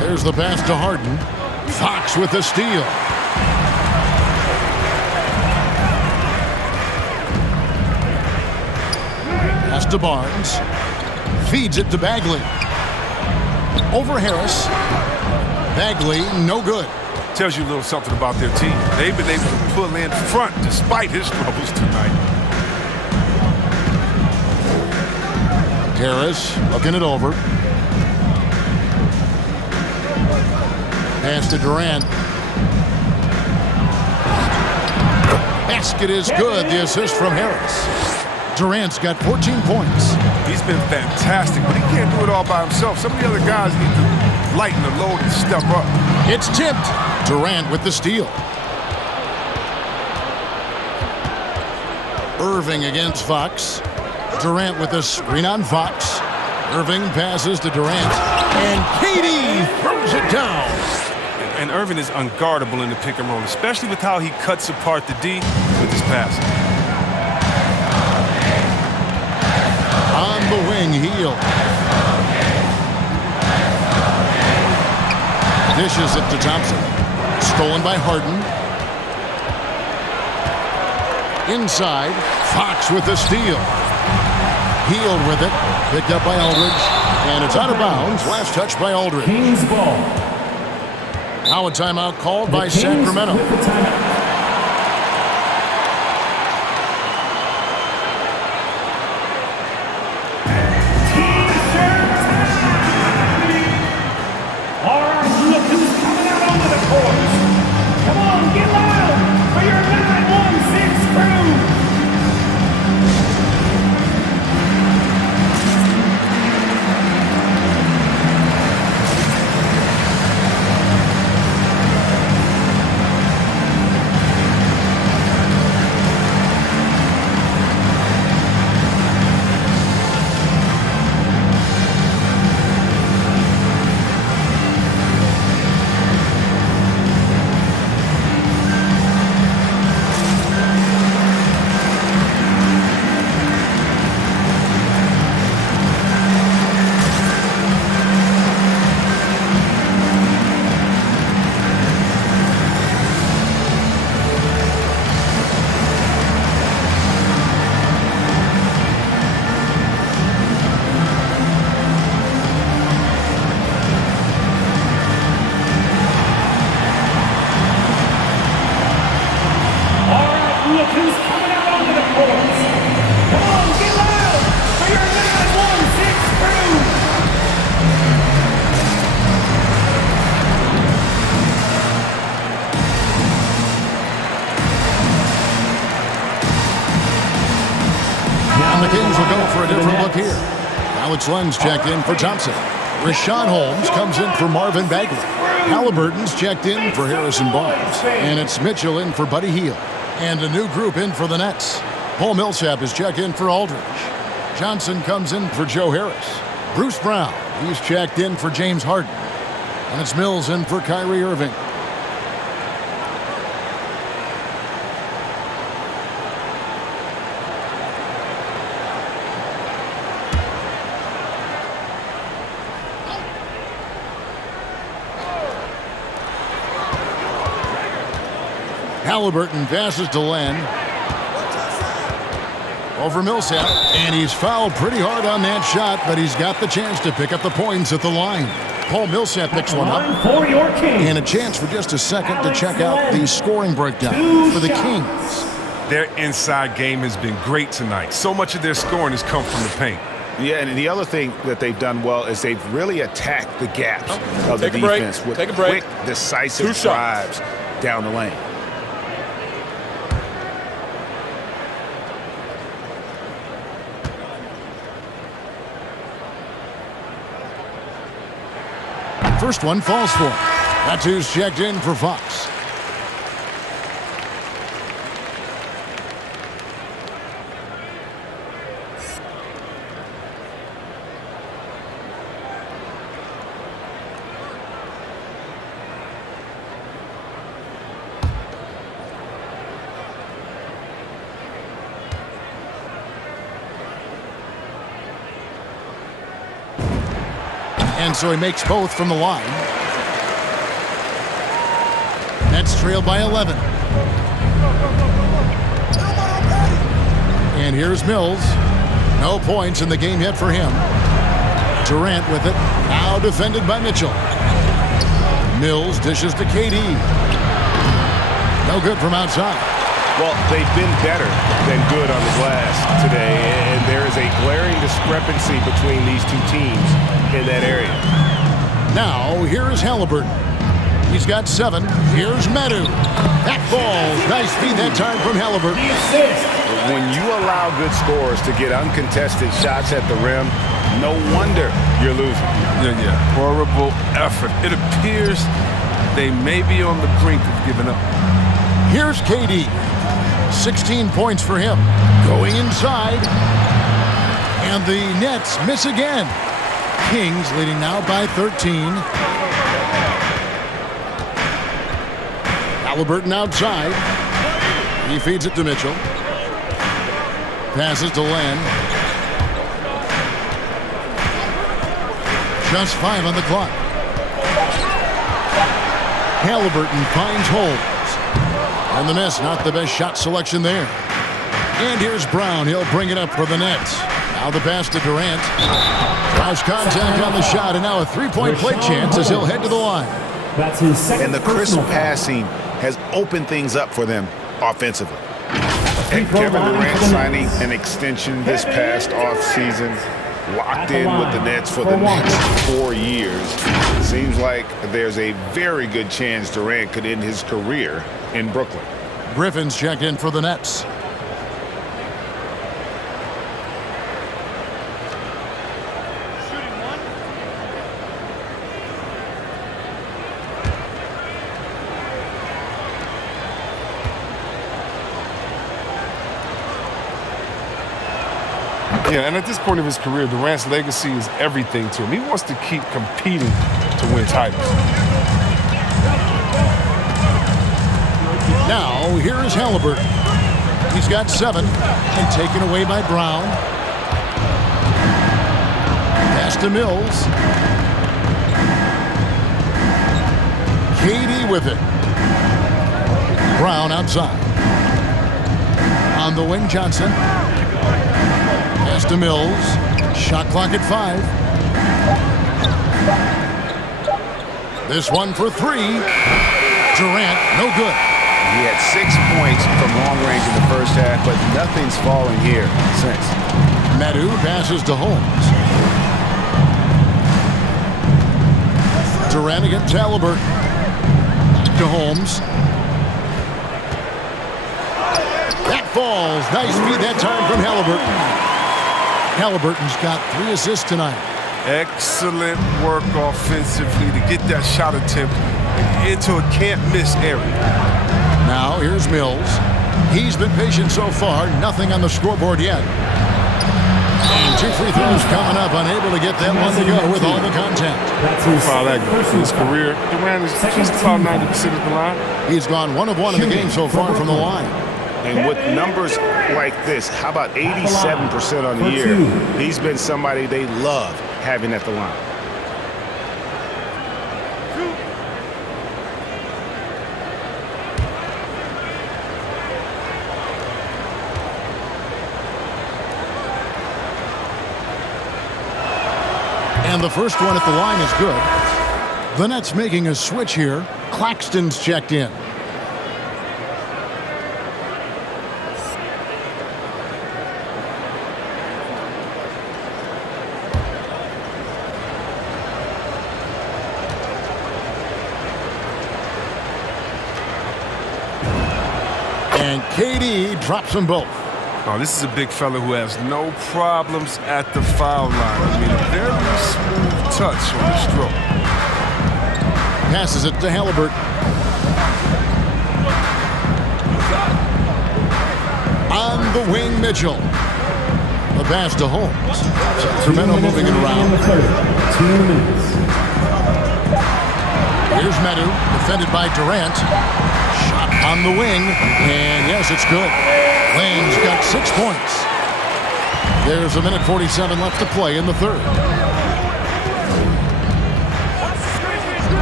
There's the pass to Harden. Fox with the steal. Pass to Barnes. Feeds it to Bagley. Over Harris. Bagley, no good. Tells you a little something about their team. They've been able to pull in front despite his struggles tonight. Harris looking it over. Pass to Durant. Basket is good. The assist from Harris. Durant's got 14 points. He's been fantastic, but he can't do it all by himself. Some of the other guys need to lighten the load and step up. It's tipped. Durant with the steal. Irving against Fox. Durant with a screen on Fox. Irving passes to Durant. And KD throws it down. And Irving is unguardable in the pick and roll, especially with how he cuts apart the D with his passing. On the wing, Hield. Dishes it to Thompson. Stolen by Harden. Inside, Fox with the steal. Hield with it. Picked up by Aldridge. And it's out of bounds. Last touch by Aldridge. Kings ball. Now a timeout called by Sacramento. All right, look who's coming out onto the court. Come on, get loud for your 916 crew. And the Kings will go for a different look here. Alex Len's checked in for Thompson. Rashawn Holmes comes in for Marvin Bagley. Halliburton's checked in for Harrison Barnes. And it's Mitchell in for Buddy Hield. And a new group in for the Nets. Paul Millsap is checked in for Aldridge. Johnson comes in for Joe Harris. Bruce Brown, he's checked in for James Harden. And it's Mills in for Kyrie Irving. Halliburton passes to Len. Over Millsap, and he's fouled pretty hard on that shot, but he's got the chance to pick up the points at the line. Paul Millsap picks one up. And a chance for just a second to check out the scoring breakdown for the Kings. Their inside game has been great tonight. So much of their scoring has come from the paint. Yeah, and the other thing that they've done well is they've really attacked the gaps of the defense with quick, decisive drives down the lane. First one falls for him. That's who's checked in for Fox. And so he makes both from the line. Nets trail by 11. And here's Mills. No points in the game yet for him. Durant with it. Now defended by Mitchell. Mills dishes to KD. No good from outside. Well, they've been better than good on the glass today, and there is a glaring discrepancy between these two teams in that area. Now, here is Halliburton. He's got 7. Here's Medu. That falls. Nice feed that time from Halliburton. When you allow good scorers to get uncontested shots at the rim, no wonder you're losing. Yeah. Horrible effort. It appears they may be on the brink of giving up. Here's KD. 16 points for him. Going inside. And the Nets miss again. Kings leading now by 13. Halliburton outside. He feeds it to Mitchell. Passes to Len. Just 5 on the clock. Halliburton finds Holmes. And the miss, not the best shot selection there. And here's Brown. He'll bring it up for the Nets. Now the pass to Durant. Draws contact on the shot, and now a three-point play chance as he'll head to the line. That's his second. And the crisp passing has opened things up for them offensively. And Kevin Durant signing an extension this past offseason, locked in with the Nets for the next 4 years. Seems like there's a very good chance Durant could end his career in Brooklyn. Griffin's checked in for the Nets. Yeah, and at this point of his career, Durant's legacy is everything to him. He wants to keep competing to win titles. Now, here is Halliburton. He's got 7 and taken away by Brown. Pass to Mills. KD with it. Brown outside. On the wing, Johnson. Pass to Mills. Shot clock at 5. This one for 3. Durant, no good. He had 6 points from long range in the first half, but nothing's falling here since. Medu passes to Holmes. Durant against Halliburton. To Holmes. That falls. Nice feed that time from Halliburton. Halliburton's got 3 assists tonight. Excellent work offensively to get that shot attempt into a can't-miss area. Now, here's Mills. He's been patient so far, nothing on the scoreboard yet. And 2 free throws coming up, unable to get that one to go with all the contact. Foul that in his career. Durant is just about 90% of the line. He's gone 1 of 1 in the game so far from the line. And with numbers like this, how about 87% on the year? He's been somebody they love having at the line. And the first one at the line is good. The Nets making a switch here. Claxton's checked in. And KD drops them both. Oh, this is a big fella who has no problems at the foul line. I mean, a very smooth touch on the stroke. Passes it to Halliburton. On the wing, Mitchell. The pass to Holmes. Sacramento moving it around. 2 minutes. Here's Medu, defended by Durant. Shot on the wing, and yes, it's good. Lane's got 6 points. There's 1:47 left to play in the third.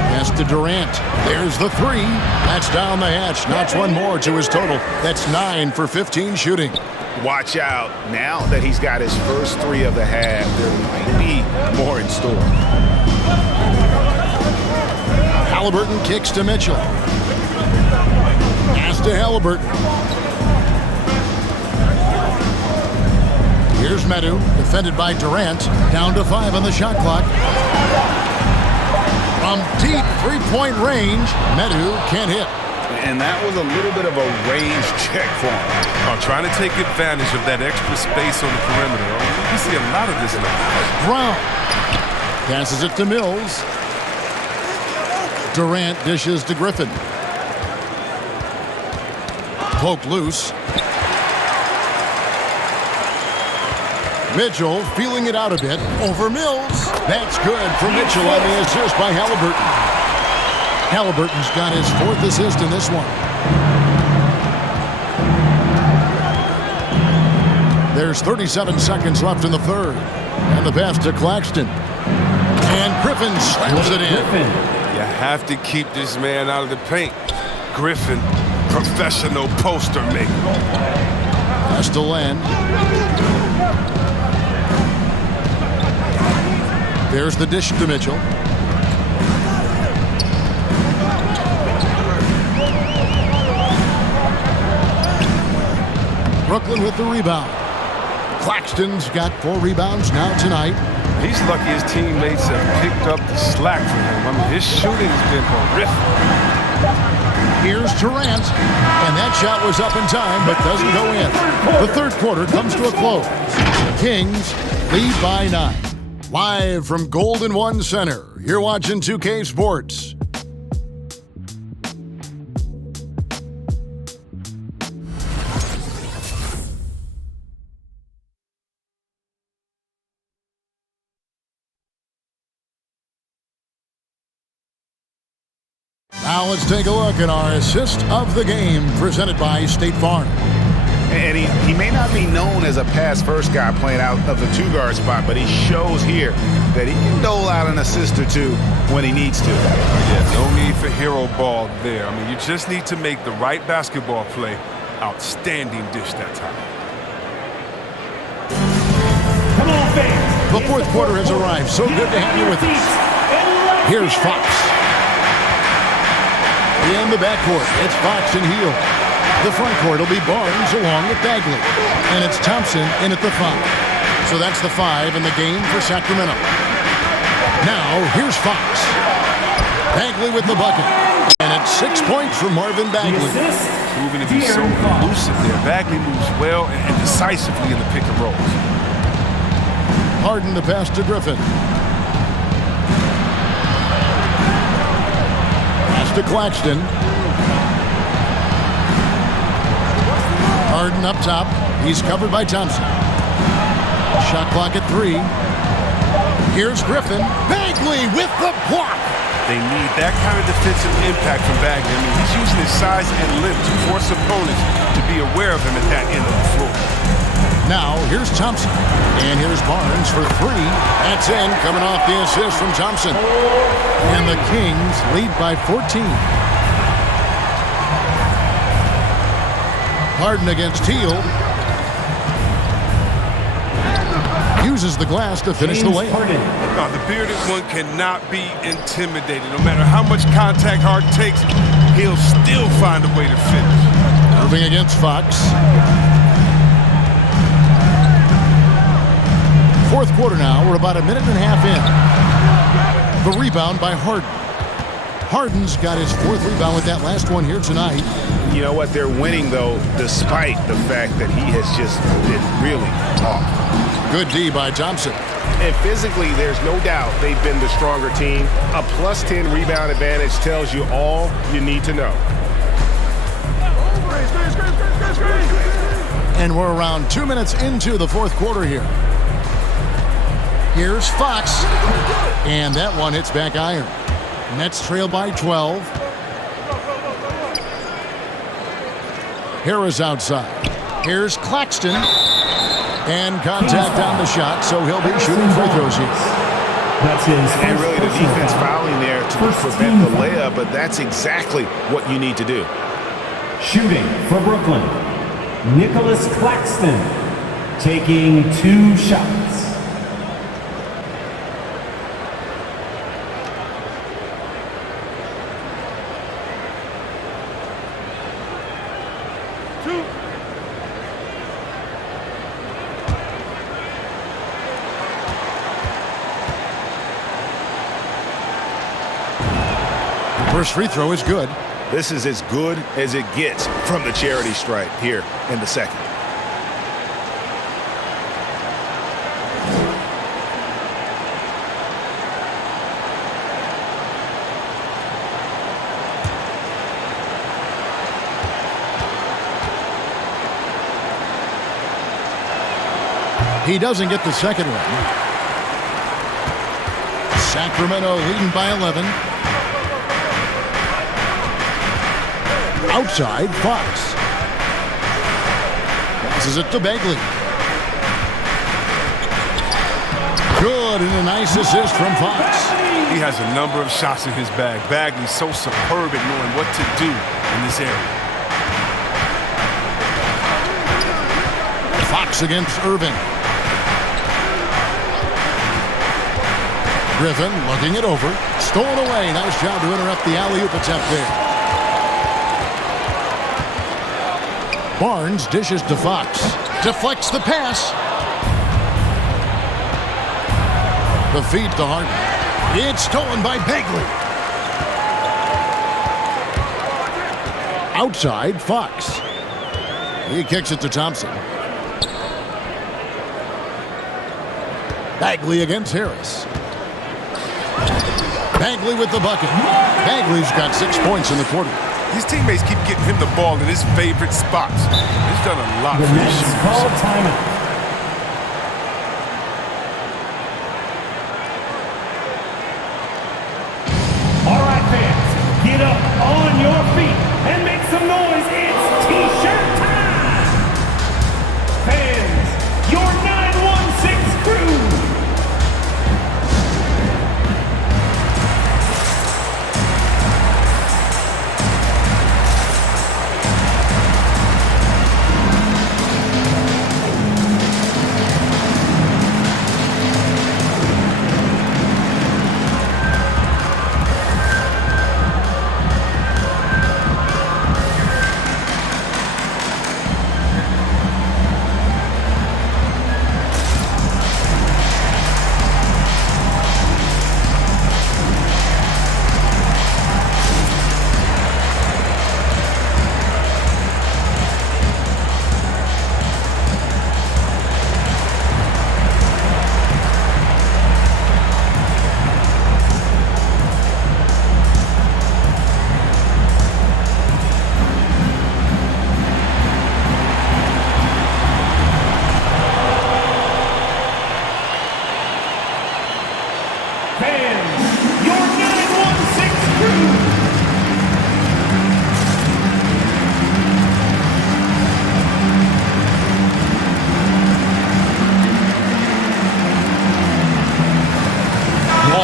Pass to Durant. There's the 3. That's down the hatch. Knocks one more to his total. That's 9 for 15 shooting. Watch out. Now that he's got his first 3 of the half, there might be more in store. Halliburton kicks to Mitchell. Pass to Halliburton. Here's Medu, defended by Durant. Down to 5 on the shot clock. From deep 3-point range, Medu can't hit. And that was a little bit of a range check for him. Trying to take advantage of that extra space on the perimeter. You see a lot of this now. Brown passes it to Mills. Durant dishes to Griffin. Poke loose. Mitchell feeling it out a bit over Mills. That's good for Mitchell on the assist by Halliburton. Halliburton's got his 4th assist in this one. There's 37 seconds left in the third. And the pass to Claxton. And Griffin slams it in. You have to keep this man out of the paint. Griffin, professional poster maker. Pass to Len. There's the dish to Mitchell. Brooklyn with the rebound. Claxton's got 4 rebounds now tonight. He's lucky his teammates have picked up the slack for him. I mean, his shooting's been horrific. Here's Durant, and that shot was up in time, but doesn't go in. The third quarter comes to a close. The Kings lead by 9. Live from Golden One Center, you're watching 2K Sports. Now let's take a look at our assist of the game presented by State Farm. And he may not be known as a pass-first guy playing out of the 2-guard spot, but he shows here that he can dole out an assist or 2 when he needs to. Yeah, no need for hero ball there. I mean, you just need to make the right basketball play. Outstanding dish that time. Come on, fans. The fourth quarter has arrived. So good to have you with us. Here's Fox. In the backcourt, it's Fox and Heel. The front court will be Barnes along with Bagley. And it's Thompson in at the 5. So that's the 5 in the game for Sacramento. Now, here's Fox. Bagley with the bucket. And it's 6 points for Marvin Bagley. Proving to be so elusive there. Bagley moves well and decisively in the pick and rolls. Harden the pass to Griffin. Pass to Claxton. Harden up top. He's covered by Thompson. Shot clock at 3. Here's Griffin. Bagley with the block. They need that kind of defensive impact from Bagley. I mean, he's using his size and length to force opponents to be aware of him at that end of the floor. Now, here's Thompson. And here's Barnes for 3. That's in, coming off the assist from Thompson. And the Kings lead by 14. Harden against Teal. Uses the glass to finish the layup. No, the bearded one cannot be intimidated. No matter how much contact Harden takes, he'll still find a way to finish. Moving against Fox. Fourth quarter now. We're about a minute and a half in. The rebound by Harden. Harden's got his 4th rebound with that last one here tonight. You know what? They're winning, though, despite the fact that he has just been really tough. Good D by Thompson. And physically, there's no doubt they've been the stronger team. A plus 10 rebound advantage tells you all you need to know. And we're around 2 minutes into the fourth quarter here. Here's Fox. And that one hits back iron. Nets trail by 12. Harris outside. Here's Claxton. And contact on the shot, so he'll be shooting free throws here. That's his. And really the defense fouling there to prevent the layup, but that's exactly what you need to do. Shooting for Brooklyn, Nicholas Claxton, taking 2 shots. First free throw is good. This is as good as it gets from the charity stripe here in the second. He doesn't get the second one. Sacramento leading by 11. Outside, Fox. Passes it to Bagley. Good, and a nice assist from Fox. He has a number of shots in his bag. Bagley's so superb at knowing what to do in this area. Fox against Irvin. Griffin looking it over. Stolen away. Nice job to interrupt the alley-oop attempt there. Barnes dishes to Fox. Deflects the pass. The feed to Harden. It's stolen by Bagley. Outside, Fox. He kicks it to Thompson. Bagley against Harris. Bagley with the bucket. Bagley's got 6 points in the quarter. His teammates keep getting him the ball in his favorite spots. He's done a lot for this shooting. Call timeout. All right, fans, get up on your feet and make some noise. It's T-shirt time. Fans, your 916 crew.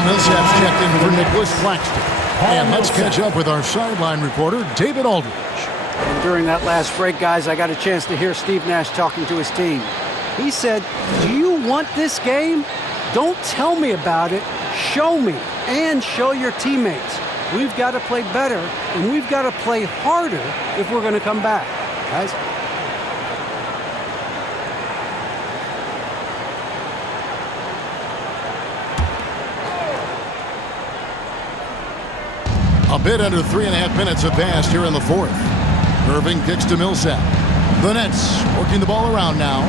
Paul Millsap's checked in for Nicholas Claxton. And let's catch up with our sideline reporter, David Aldridge. And during that last break, guys, I got a chance to hear Steve Nash talking to his team. He said, "Do you want this game? Don't tell me about it. Show me and show your teammates. We've got to play better, and we've got to play harder if we're going to come back." Guys? A bit under 3.5 minutes have passed here in the fourth. Irving kicks to Millsap. The Nets working the ball around now.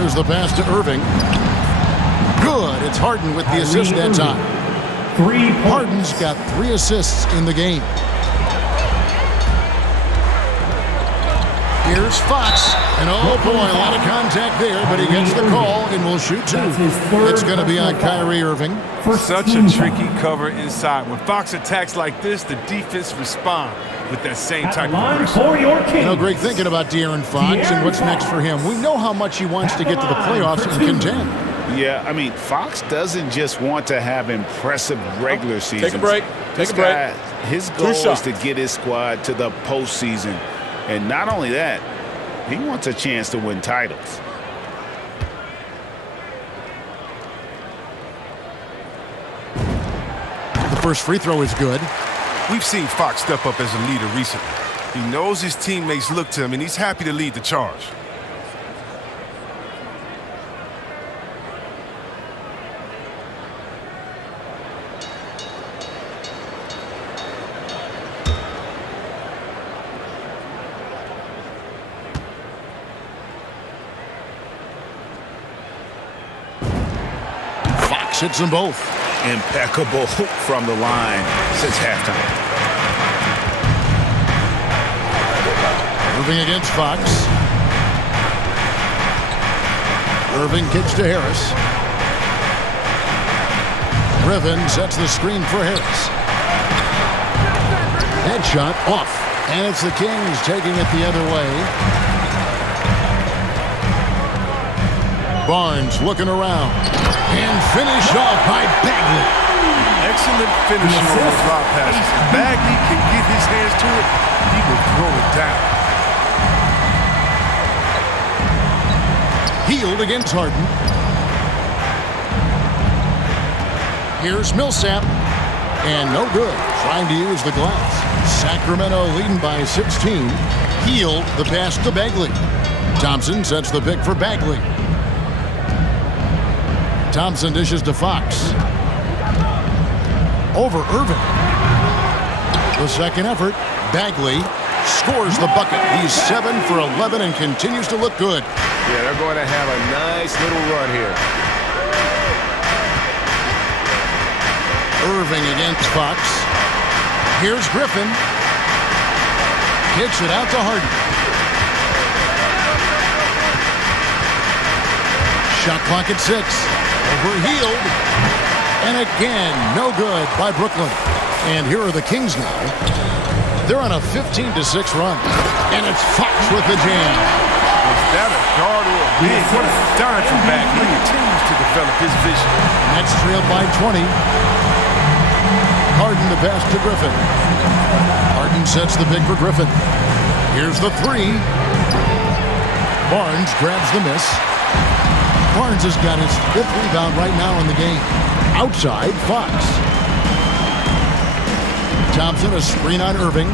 There's the pass to Irving. Good. It's Harden with the assist that time. Harden's got 3 assists in the game. Here's Fox. And oh boy, a lot of contact there, but he gets the call and will shoot 2. It's going to be on Kyrie Irving. Such a tricky cover inside. When Fox attacks like this, the defense responds with that same type of pressure. You know, great thinking about De'Aaron Fox and what's next for him. We know how much he wants to get to the playoffs and contend. Yeah, I mean, Fox doesn't just want to have impressive regular seasons. Take a break. Take a break. His goal is to get his squad to the postseason. And not only that, he wants a chance to win titles. The first free throw is good. We've seen Fox step up as a leader recently. He knows his teammates look to him, and he's happy to lead the charge. Fox hits them both. Impeccable from the line since halftime. Irving against Fox. Irving kicks to Harris. Griffin sets the screen for Harris. Headshot off. And it's the Kings taking it the other way. Barnes looking around. And finished off by Bagley. Excellent finishing on those lob passes. If Bagley can get his hands to it, he will throw it down. Healed against Harden. Here's Millsap. And no good. Trying to use the glass. Sacramento leading by 16. Healed the pass to Bagley. Thompson sets the pick for Bagley. Thompson dishes to Fox. Over Irving. The second effort. Bagley scores the bucket. He's 7 for 11 and continues to look good. Yeah, they're going to have a nice little run here. Irving against Fox. Here's Griffin. Kicks it out to Harden. Shot clock at 6. Overhealed. And again, no good by Brooklyn. And here are the Kings now. They're on a 15-6 run. And it's Fox with the jam. Is that a guard or a big? What a dime from back. He continues to develop his vision. Nets trailed by 20. Harden the pass to Griffin. Harden sets the pick for Griffin. Here's the 3. Barnes grabs the miss. Barnes has got his 5th rebound right now in the game. Outside, Fox. Thompson, a screen on Irving.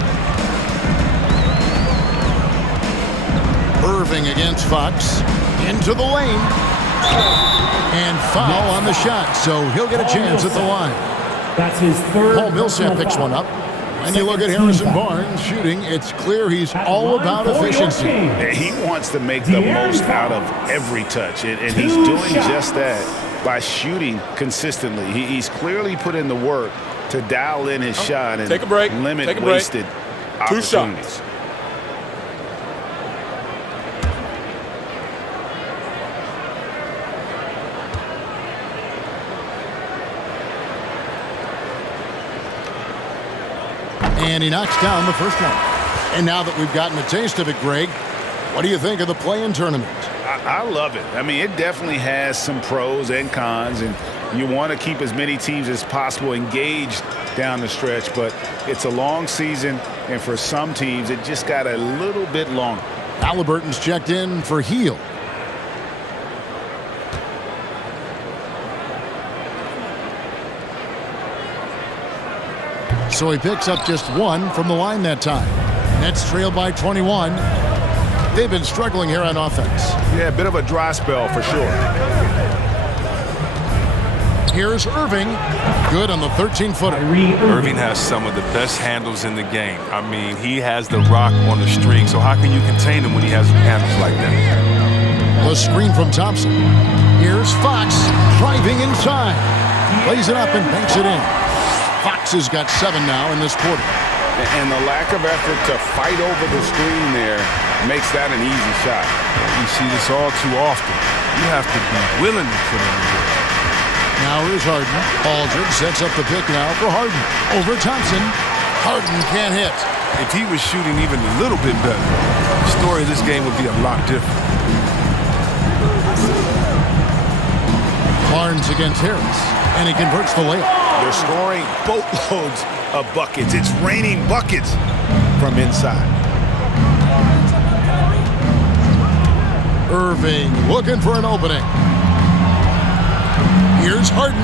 Irving against Fox. Into the lane. And foul on the shot, so he'll get a chance at the line. That's his third. Paul Millsap picks one up. When you look at Harrison Barnes shooting, it's clear he's all about efficiency. He wants to make the most out of every touch, and he's doing just that by shooting consistently. He's clearly put in the work to dial in his shot and limit wasted opportunities. And he knocks down the first one. And now that we've gotten a taste of it, Greg, what do you think of the play-in tournament? I love it. I mean, it definitely has some pros and cons, and you want to keep as many teams as possible engaged down the stretch, but it's a long season, and for some teams, it just got a little bit longer. Halliburton's checked in for Heel. So he picks up just one from the line that time. Nets trail by 21. They've been struggling here on offense. Yeah, a bit of a dry spell for sure. Here's Irving. Good on the 13-footer. Irving has some of the best handles in the game. I mean, he has the rock on the string, so how can you contain him when he has handles like that? The screen from Thompson. Here's Fox driving inside. Plays it up and banks it in. Fox has got 7 now in this quarter. And the lack of effort to fight over the screen there makes that an easy shot. You see this all too often. You have to be willing to put in the work. Now here's Harden. Aldridge sets up the pick now for Harden. Over Thompson. Harden can't hit. If he was shooting even a little bit better, the story of this game would be a lot different. Barnes against Harris, and he converts the layup. They're scoring boatloads of buckets. It's raining buckets from inside. Irving looking for an opening. Here's Harden.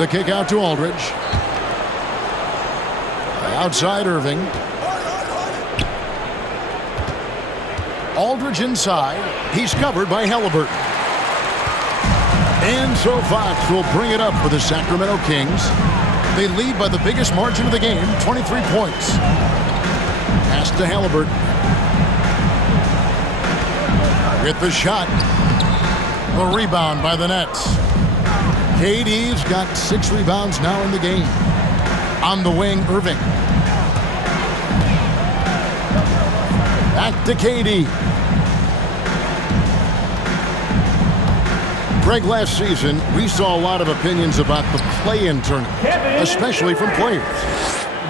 The kick out to Aldridge. Outside Irving. Aldridge inside. He's covered by Halliburton. And so Fox will bring it up for the Sacramento Kings. They lead by the biggest margin of the game, 23 points. Pass to Halliburton. With the shot. The rebound by the Nets. KD's got 6 rebounds now in the game. On the wing, Irving. Back to KD. Greg, last season, we saw a lot of opinions about the play-in tournament, especially from players.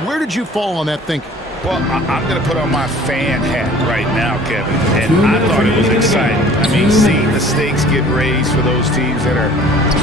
Where did you fall on that thinking? Well, I'm going to put on my fan hat right now, Kevin, and I thought it was exciting. I mean, seeing the stakes get raised for those teams that are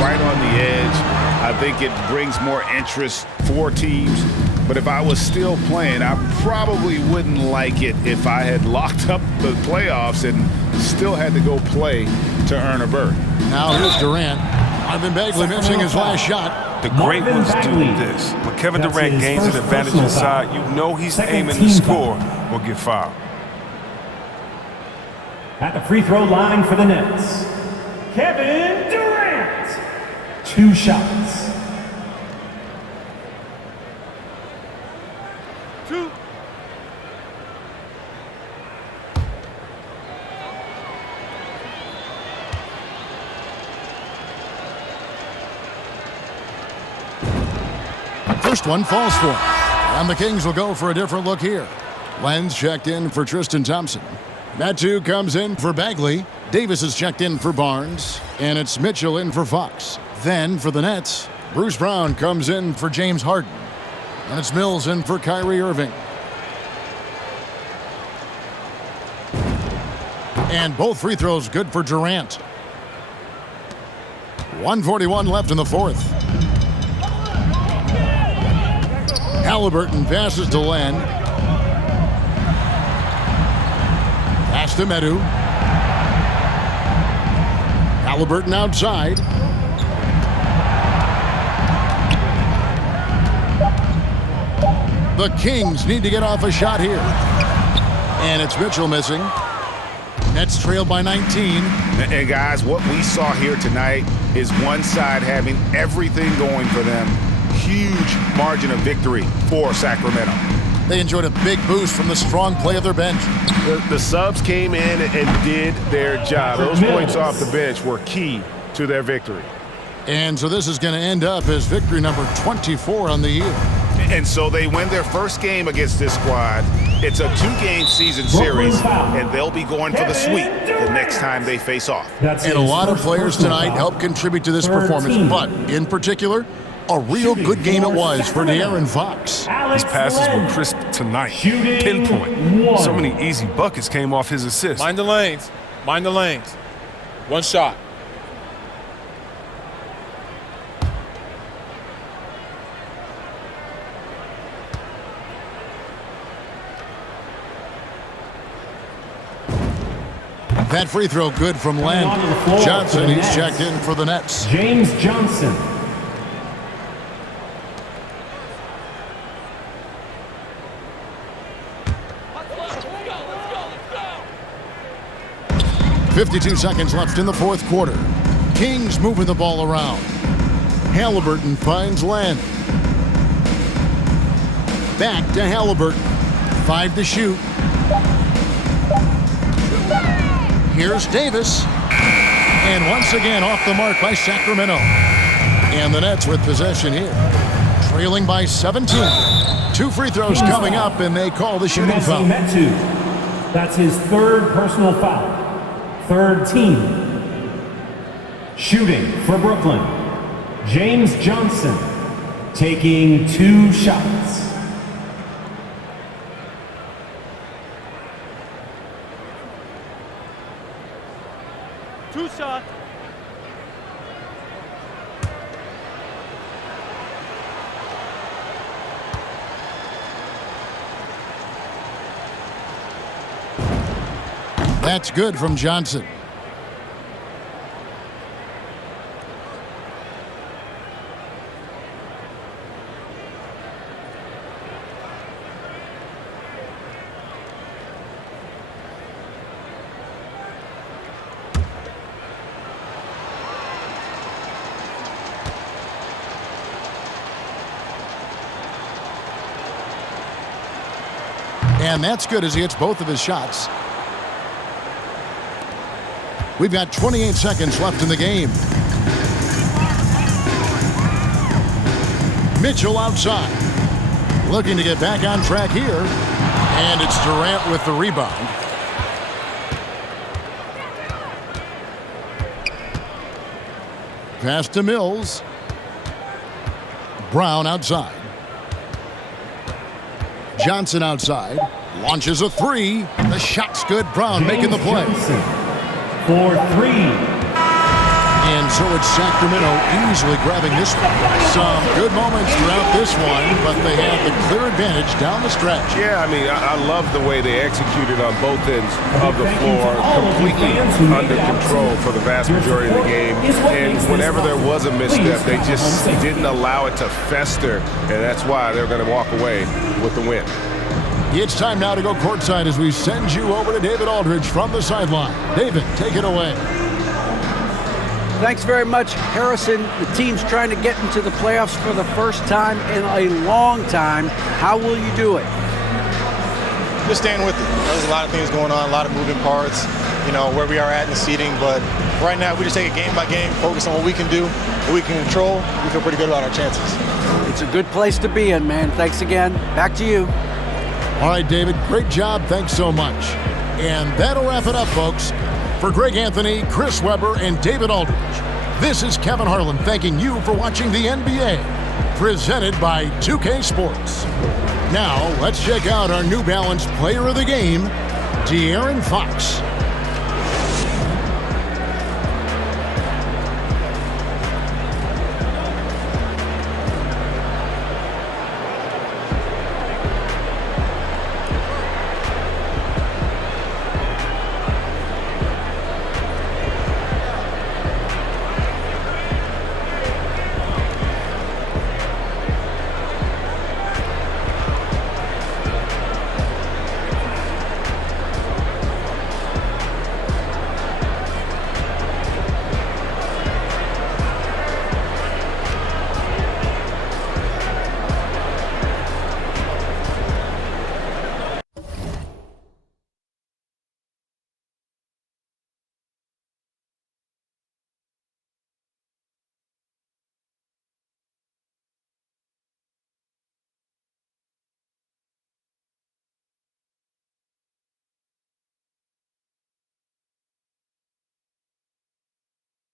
right on the edge, I think it brings more interest for teams. But if I was still playing, I probably wouldn't like it if I had locked up the playoffs and still had to go play to earn a berth. Now here's Durant. Marvin Bagley missing his last shot. The great ones do this. When Kevin Durant gains an advantage inside, you know he's aiming to score or get fouled. At the free throw line for the Nets, Kevin Durant. 2 shots. First one falls for him. And the Kings will go for a different look here. Lenz checked in for Tristan Thompson. Metu comes in for Bagley. Davis is checked in for Barnes. And it's Mitchell in for Fox. Then for the Nets, Bruce Brown comes in for James Harden. And it's Mills in for Kyrie Irving. And both free throws good for Durant. 1:41 left in the fourth. Halliburton passes to Len. Pass to Metu. Halliburton outside. The Kings need to get off a shot here. And it's Mitchell missing. Nets trailed by 19. And guys, what we saw here tonight is one side having everything going for them. Huge margin of victory for Sacramento. They enjoyed a big boost from the strong play of their bench. The subs came in and did their job. Those points off the bench were key to their victory. And so this is going to end up as victory number 24 on the year. And so they win their first game against this squad. It's a 2-game season series, and they'll be going for the sweep the next time they face off. And a lot of players tonight helped contribute to this performance, but in particular, a real good game it was for De'Aaron Fox. His passes were crisp tonight. Pinpoint. one. So many easy buckets came off his assist. Mind the lanes. Mind the lanes. One shot. That free throw good from Len. Johnson, he's checked in for the Nets. James Johnson. .52 seconds left in the fourth quarter. Kings moving the ball around. Halliburton finds Len. Back to Halliburton. 5 to shoot. Here's Davis. And once again off the mark by Sacramento. And the Nets with possession here. Trailing by 17. 2 free throws coming up, and they call the shooting foul. That's his third personal foul. Third team. Shooting for Brooklyn, James Johnson, taking 2 shots. Two shots. That's good from Johnson. And that's good as he hits both of his shots. We've got 28 seconds left in the game. Mitchell outside. Looking to get back on track here. And it's Durant with the rebound. Pass to Mills. Brown outside. Johnson outside. Launches a 3. The shot's good. Brown making the play. For 3. And so it's Sacramento easily grabbing this one. Some good moments throughout this one, but they had the clear advantage down the stretch. Yeah, I mean, I love the way they executed on both ends of the floor, completely under control for the vast majority of the game. And whenever there was a misstep, they just didn't allow it to fester, and that's why they're going to walk away with the win. It's time now to go courtside as we send you over to David Aldridge from the sideline. David, take it away. Thanks very much, Harrison. The team's trying to get into the playoffs for the first time in a long time. How will you do it? Just staying with it. There's a lot of things going on, a lot of moving parts, where we are at in the seeding. But right now, we just take it game by game, focus on what we can do, what we can control. We feel pretty good about our chances. It's a good place to be in, man. Thanks again. Back to you. All right, David, great job. Thanks so much. And that'll wrap it up, folks. For Greg Anthony, Chris Webber, and David Aldridge, this is Kevin Harlan thanking you for watching the NBA, presented by 2K Sports. Now, let's check out our New Balance Player of the Game, De'Aaron Fox.